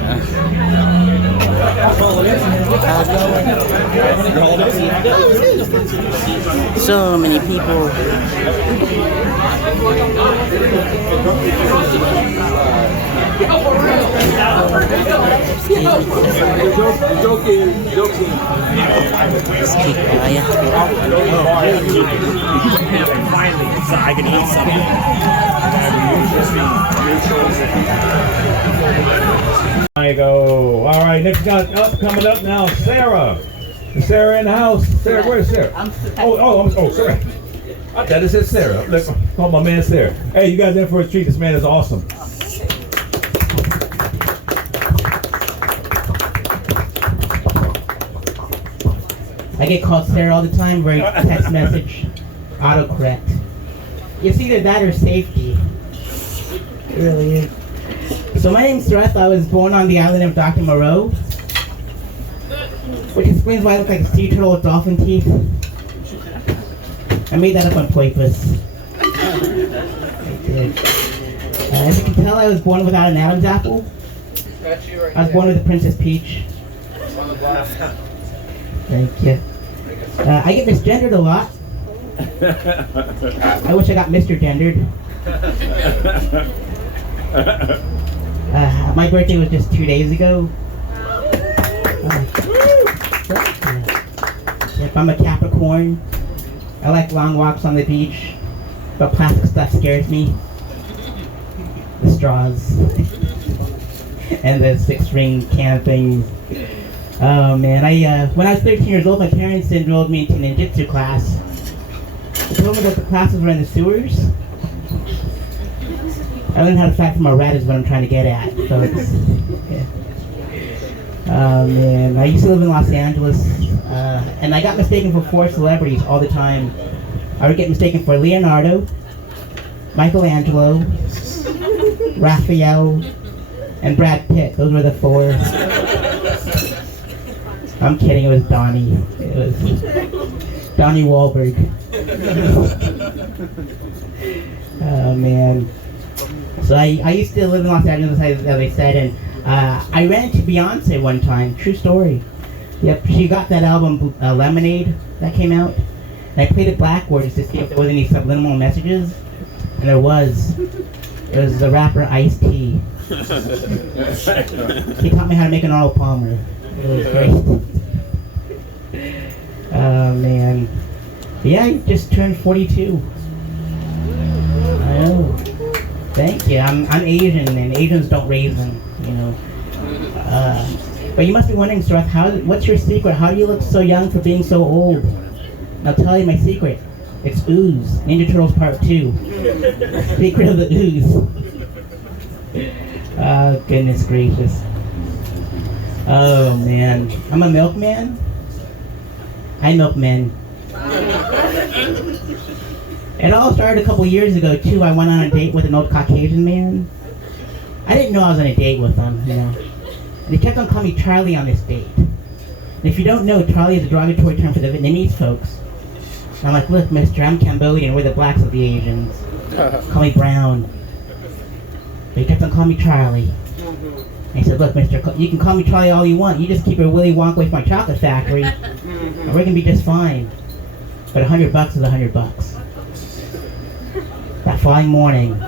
So many people. Finally, so I can eat something. There you go. All right, next guy up, coming up now, Sarah. Is Sarah in the house? Sarah, where's Sarah? Oh, sorry. I thought it said Sarah. Let's call my man Sarah. Hey, you guys in for a treat? This man is awesome. I get called Sarah all the time, very text message, autocorrect. It's either that or safety. It really is. So my name's Sareth. I was born on the island of Dr. Moreau, which explains why I look like a sea turtle with dolphin teeth. I made that up on purpose. As you can tell, I was born without an Adam's apple. I was born with a Princess Peach. Thank you. I get misgendered a lot. I wish I got Mr. Gendered. My birthday was just 2 days ago. Yep, I'm a Capricorn. I like long walks on the beach, but plastic stuff scares me. The straws and the 6-ring can things. Oh man, when I was 13 years old, my parents enrolled me into ninjutsu class. They told me that the classes were in the sewers. I learned how to fight from a rat is what I'm trying to get at. So it's, yeah. Oh man, I used to live in Los Angeles, and I got mistaken for 4 celebrities all the time. I would get mistaken for Leonardo, Michelangelo, Raphael, and Brad Pitt. Those were the 4. I'm kidding, it was Donnie. It was Donnie Wahlberg. Oh man. So I used to live in Los Angeles, as I said, and I ran into Beyonce one time. True story. Yep, she got that album Lemonade that came out, and I played it backwards to see if there was any subliminal messages, and there was. It was the rapper Ice-T. He taught me how to make an Arnold Palmer. It was great. Oh man. Yeah, I just turned 42. I know. Thank you. I'm Asian, and Asians don't raise them, you know. But you must be wondering, Sareth, what's your secret? How do you look so young for being so old? And I'll tell you my secret. It's ooze. Ninja Turtles Part 2. Secret of the ooze. Oh, goodness gracious. Oh, man. I'm a milkman. I milk men. It all started a couple years ago, too. I went on a date with an old Caucasian man. I didn't know I was on a date with him, you know. And he kept on calling me Charlie on this date. And if you don't know, Charlie is a derogatory term for the Vietnamese folks. And I'm like, look, mister, I'm Cambodian. We're the blacks of the Asians. Call me Brown. But he kept on calling me Charlie. And he said, look, mister, you can call me Charlie all you want. You just keep your Willy Wonka away from my chocolate factory, and we're going to be just fine. But $100 is $100. That following morning,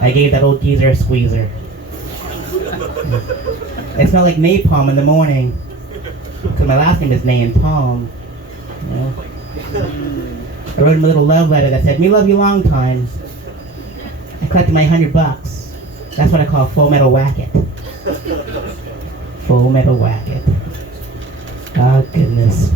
I gave that old geezer a squeezer. It smelled like napalm in the morning, because my last name is Ney and Palm. You know? I wrote him a little love letter that said, me love you long time. I collected my $100. That's what I call Full Metal Whack-It. Full Metal Whack-It. Oh, goodness.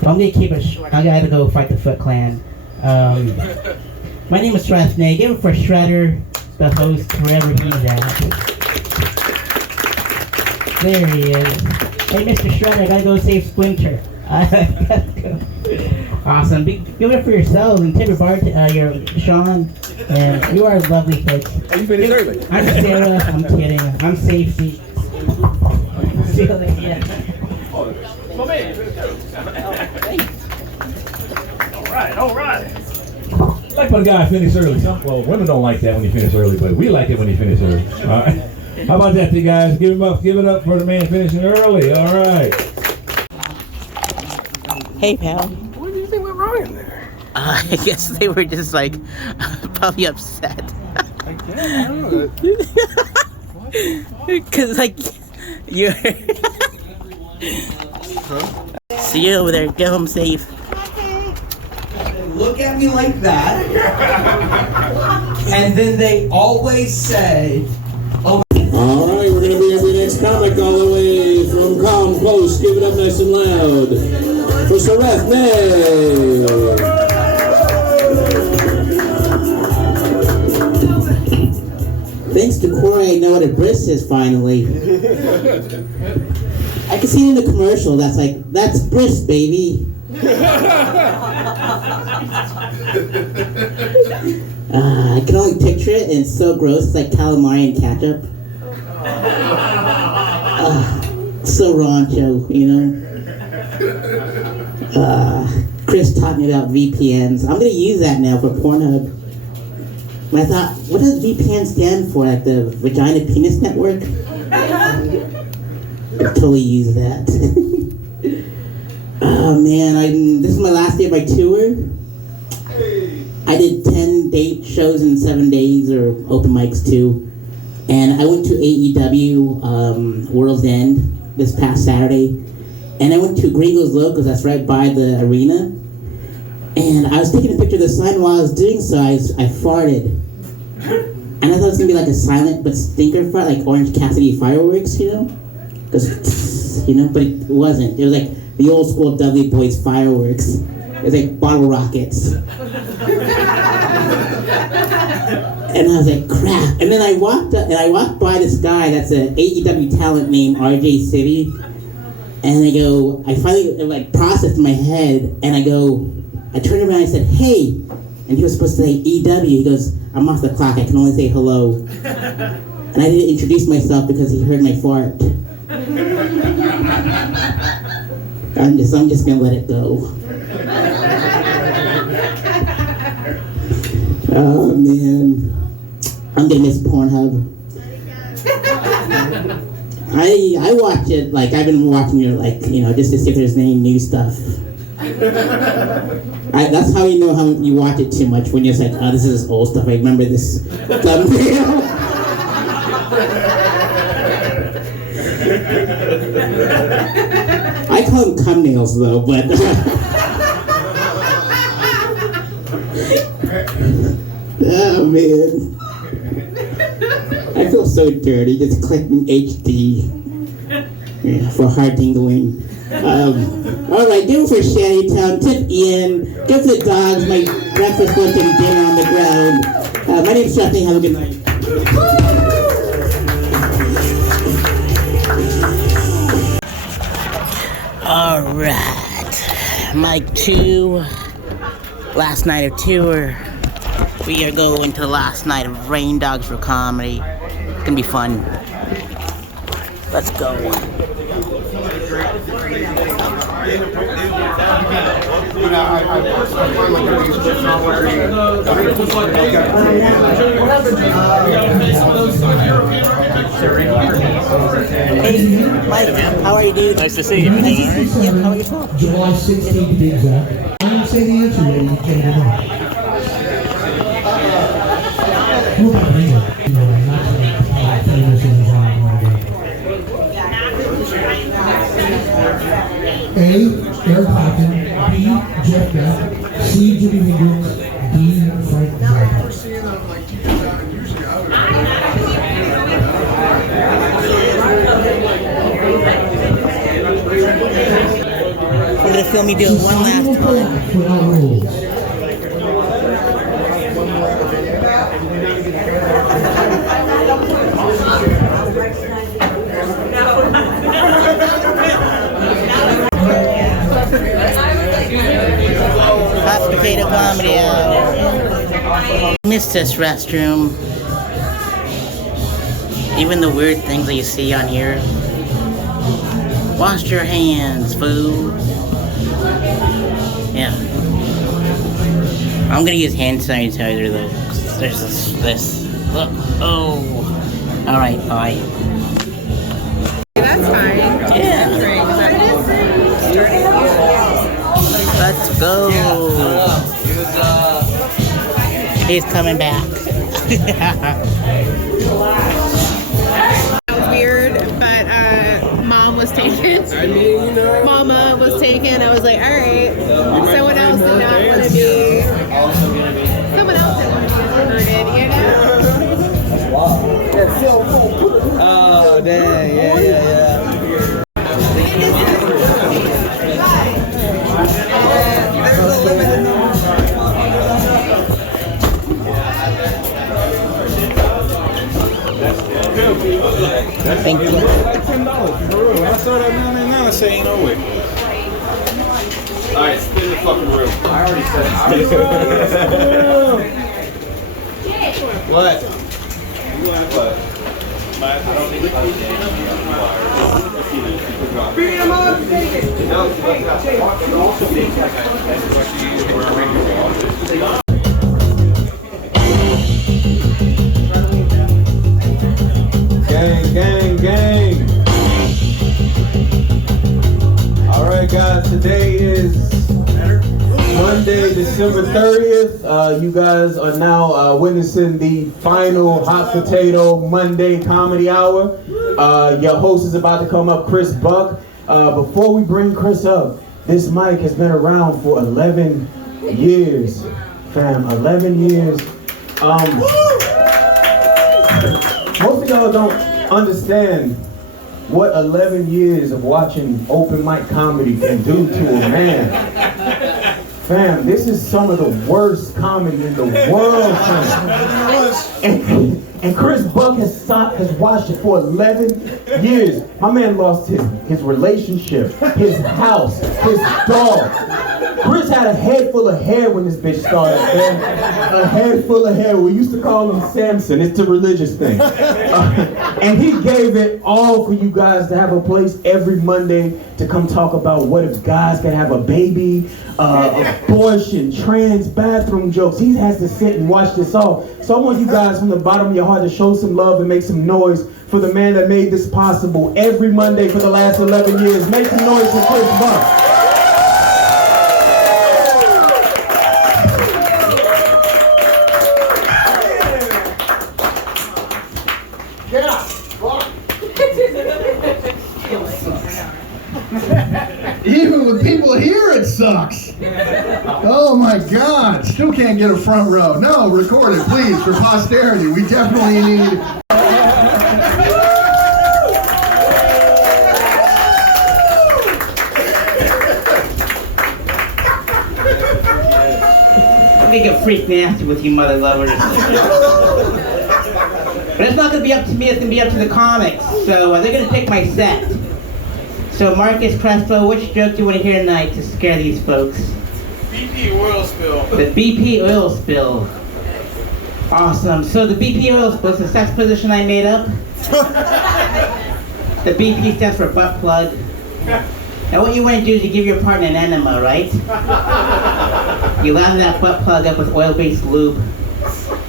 So I'm going to keep it short. I got to go fight the Foot Clan. My name is Sareth Ney. Give it for Shredder, the host, wherever he's at. There he is. Hey, Mr. Shredder, I got to go save Splinter. Awesome. Give it for yourselves and tip your bar your Sean. And you are lovely folks. Oh, you finished early. I'm Sarah. I'm kidding. I'm Safety. See you later. All right. Like when a guy finishes early. Well, women don't like that when you finish early, but we like it when you finish early. All right. How about that, you guys? Give it up for the man finishing early. All right. Hey, pal. What do you think went wrong in there? I guess they were just like probably upset. Cause like you're. See you over there. Get home safe. Look at me like that. And then they always say, oh. Alright, we're gonna bring up your next comic all the way from Calm Coast. Give it up nice and loud for Sareth Ney. Thanks to Corey, I know what a bris is finally. I can see it in the commercial. That's like, that's bris, baby. I can only picture it, and it's so gross. It's like calamari and ketchup. So roncho, you know. Chris taught me about VPNs. I'm gonna use that now for Pornhub. And I thought, what does VPN stand for? Like the Vagina Penis Network? I'll totally use that. Oh man, this is my last day of my tour. I did 10 date shows in 7 days, or open mics too. And I went to AEW World's End this past Saturday. And I went to Gringos Locals, that's right by the arena. And I was taking a picture of the sign while I was doing so, I farted. And I thought it was gonna be like a silent but stinker fart, like Orange Cassidy fireworks, you know? Because, you know, but it wasn't. It was like the old school Dudley Boys fireworks. It was like bottle rockets. And I was like, crap. And then I walked by this guy that's an AEW talent named RJ City. And I finally like processed in my head, and I turned around and I said, hey. And he was supposed to say EW. He goes, I'm off the clock, I can only say hello. And I didn't introduce myself because he heard my fart. I'm just gonna let it go. Oh man, I'm gonna miss Pornhub. I watch it, like I've been watching it, like, you know, just to see if there's any new stuff. That's how you know how you watch it too much, when you're just like, oh, this is old stuff. I remember this thumbnail. I call them cum nails though, but oh man, I feel so dirty just clicking HD for hard tingling. All right, do it for Shantytown, tip Ian, go for the dogs, my breakfast, lunch, and dinner on the ground. My name's Sareth Ney, have a good night. All right, mic 2, last night of tour. We are going to the last night of Rain Dogs for Comedy. It's gonna be fun. Let's go. Hey, Mike, how are you, dude? Nice to see you. Nice to see you. Yep, how are you? July 16th to be exact. I didn't say the answer yet, you can't know. What about me? You know, I'm not famous in the genre. A. Eric Clapton. B. Jeff Beck. C. Jimi Hendrix. D. Frank Zappa. I'm gonna film me do it one last time. Hot potato comedy hour. Missed this restroom. Even the weird things that you see on here. Wash your hands, fool. Yeah. I'm gonna use hand sanitizer though. There's this. Look. Oh. Alright, bye. That's fine. Yeah. Let's go. He's coming back. That was weird, but mom was taken. I mean, you know. Mama was taken. I was like, all right. Someone else did not want to be. Someone else didn't want to be introverted, you know? Oh, dang. Yeah. Thank you. $10 for real. I saw that 99 say ain't no way. Alright, spin the fucking room. I already said What? Bring him on, take it. Gang. All right, guys, today is Monday, December 30th. You guys are now witnessing the final Hot Potato Monday Comedy Hour. Your host is about to come up, Chris Buck. Before we bring Chris up, this mic has been around for 11 years, fam, 11 years. Most of y'all don't understand what 11 years of watching open mic comedy can do to a man. Fam, this is some of the worst comedy in the world, fam. And Chris Buck has watched it for 11 years. My man lost his relationship, his house, his dog. Chris had a head full of hair when this bitch started, man. A head full of hair. We used to call him Samson. It's a religious thing. And he gave it all for you guys to have a place every Monday to come talk about what if guys can have a baby, abortion, trans bathroom jokes. He has to sit and watch this all. So I want you guys from the bottom of your heart to show some love and make some noise for the man that made this possible every Monday for the last 11 years. Make some noise for Chris Buck. Even with people here, it sucks. Oh my God, still can't get a front row. No, record it, please, for posterity. We definitely need. I'm gonna get freak nasty with you mother lovers. But it's not gonna be up to me, it's gonna be up to the comics. So they're gonna pick my set. So Marcus Crespo, which joke do you want to hear tonight to scare these folks? BP oil spill. The BP oil spill. Awesome. So the BP oil spill is the sex position I made up. The BP stands for butt plug. Now what you want to do is you give your partner an enema, right? You lather that butt plug up with oil-based lube.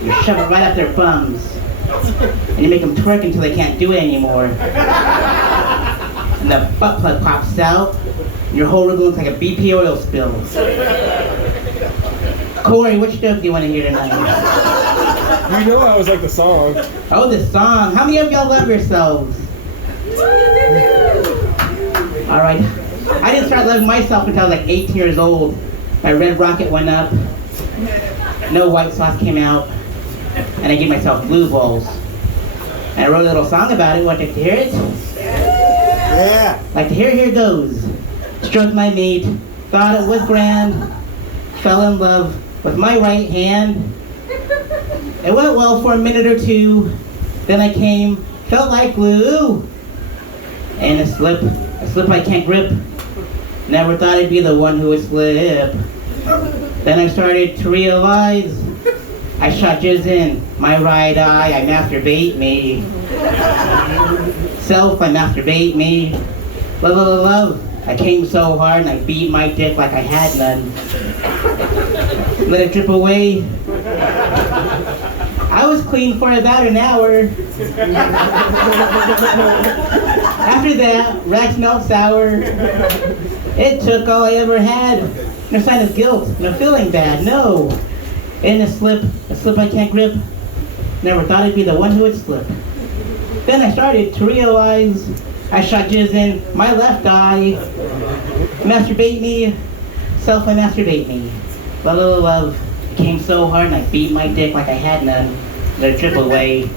You shove it right up their bums. And you make them twerk until they can't do it anymore. And the butt plug pops out. And your whole room looks like a BP oil spill. Corey, which joke do you want to hear tonight? You know I was like the song. Oh, the song. How many of y'all love yourselves? Alright. I didn't start loving myself until I was like 18 years old. My red rocket went up. No white sauce came out. And I gave myself blue balls. And I wrote a little song about it. Want to hear it? Yeah. Like to hear, here goes. Stroked my mate, thought it was grand, fell in love with my right hand. It went well for a minute or two, then I came, felt like glue. And a slip I can't grip. Never thought I'd be the one who would slip. Then I started to realize I shot jizz in my right eye, I masturbate me. Self, I masturbate me. Love. I came so hard and I beat my dick like I had none. Let it drip away. I was clean for about an hour. After that, rack smelled sour. It took all I ever had. No sign of guilt, no feeling bad, no. In a slip I can't grip. Never thought I'd be the one who would slip. Then I started to realize I shot jizz in my left eye. Masturbate me, self-masturbate me. But little love came so hard and I beat my dick like I had none. The triple way.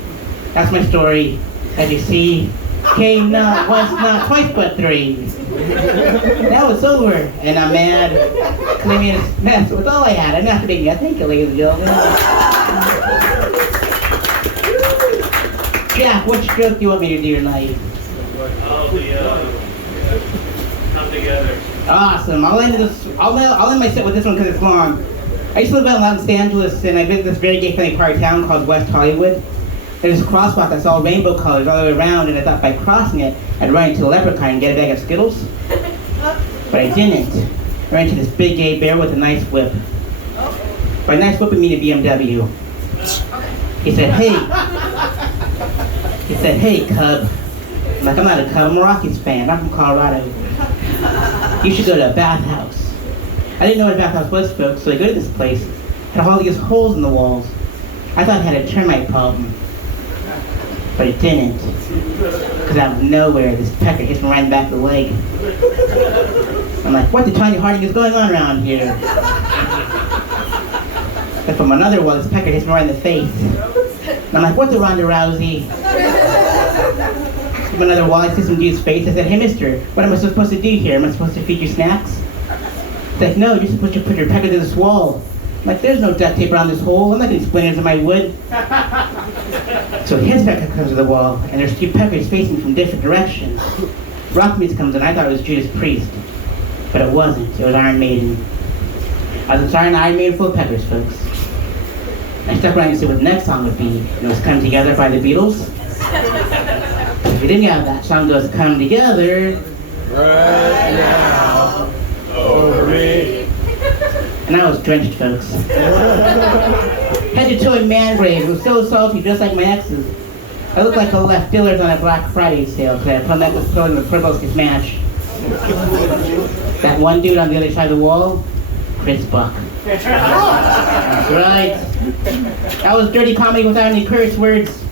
That's my story. As you see, came not once, not twice, but three. Now it's over, and I'm mad. Cause I mean, that's all I had. I'm masturbating. I thank you, ladies and gentlemen. Jack, what stroke do you want me to do tonight? Come together. Awesome. I'll end my set with this one because it's long. I used to live out in Los Angeles, and I visited this very gay-friendly part of town called West Hollywood. There's a crosswalk that's all rainbow colors all the way around, and I thought by crossing it, I'd run into a leprechaun and get a bag of Skittles. But I didn't. I ran into this big gay bear with a nice whip. By nice whip, I mean a BMW. He said, hey, cub. I'm like, I'm not a cub, I'm a Rockies fan. I'm from Colorado. You should go to a bathhouse. I didn't know what a bathhouse was, folks, so I go to this place. It had all these holes in the walls. I thought I had a termite problem. But it didn't. Because out of nowhere, this pecker hits me right in the back of the leg. I'm like, what the tiny harding is going on around here? And from another wall, this pecker hits me right in the face. And I'm like, what the Ronda Rousey? From another wall, I see some dude's face. I said, hey mister, what am I supposed to do here? Am I supposed to feed you snacks? He's like, no, you're supposed to put your pecker to this wall. I'm like, there's no duct tape around this hole. I'm not getting splinters in my wood. So his pecker comes to the wall, and there's two peckers facing from different directions. Rock music comes in. I thought it was Judas Priest. But it wasn't. It was Iron Maiden. I was sorry, an Iron Maiden full of peckers, folks. I stuck around to see what the next song would be. And it was Come Together by the Beatles. If you didn't have that song, goes Come Together. Right now. Over me. And I was drenched, folks. Head to toe in man grave. It was so salty, just like my ex's. I looked like I left Dillard's on a Black Friday sale because I had put that was throwing the purples to smash. That one dude on the other side of the wall, Chris Buck. That's right. That was dirty comedy without any curse words.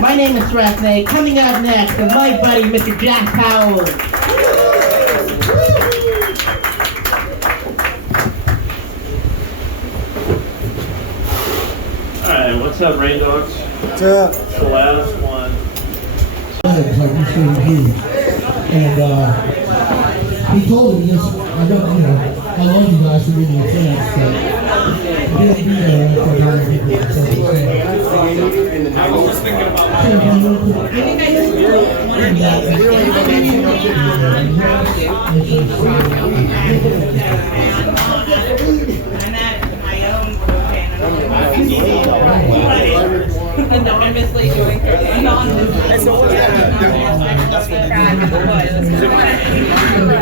My name is Sareth Ney. Coming up next is my buddy, Mr. Jack Powell. Alright, what's up, Rain Dogs? What's up? It's the last one. Like you should do. And he told me, yes, I don't, I love you guys for giving me a chance, but he didn't do that for other people. I was thinking about Anonymously doing anonymous. So what's that? That's what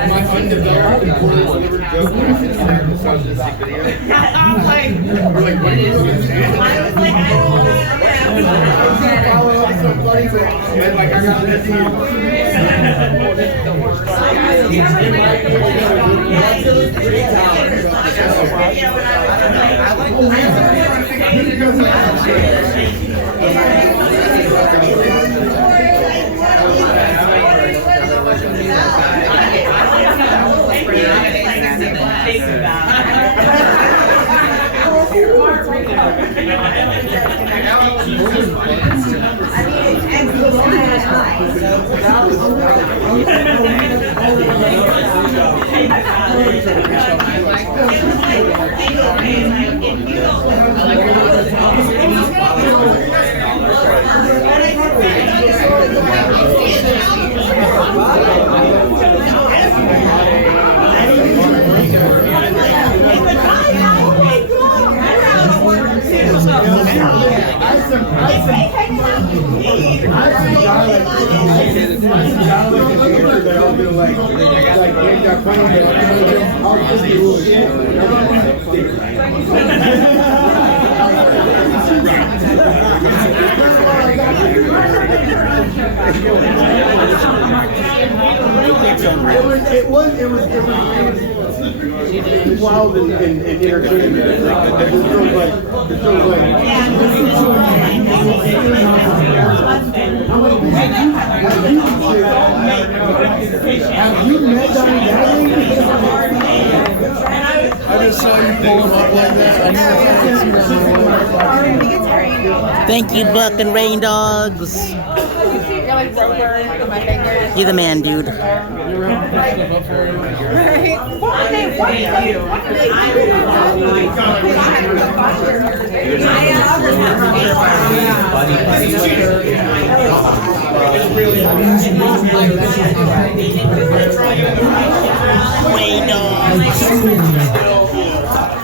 my undeveloped recorders never joke when I said sacrifice this video. I'm like, we're like, what are you doing? I was like, I don't And like, I got this It was wild and entertaining. It feels like saw you pull him up like that. Thank you, Buck and Rain Dogs. You're the man, dude. Rain Dogs.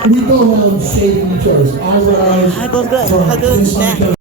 We go around saving each other's eyebrows. How goes good? How goes that?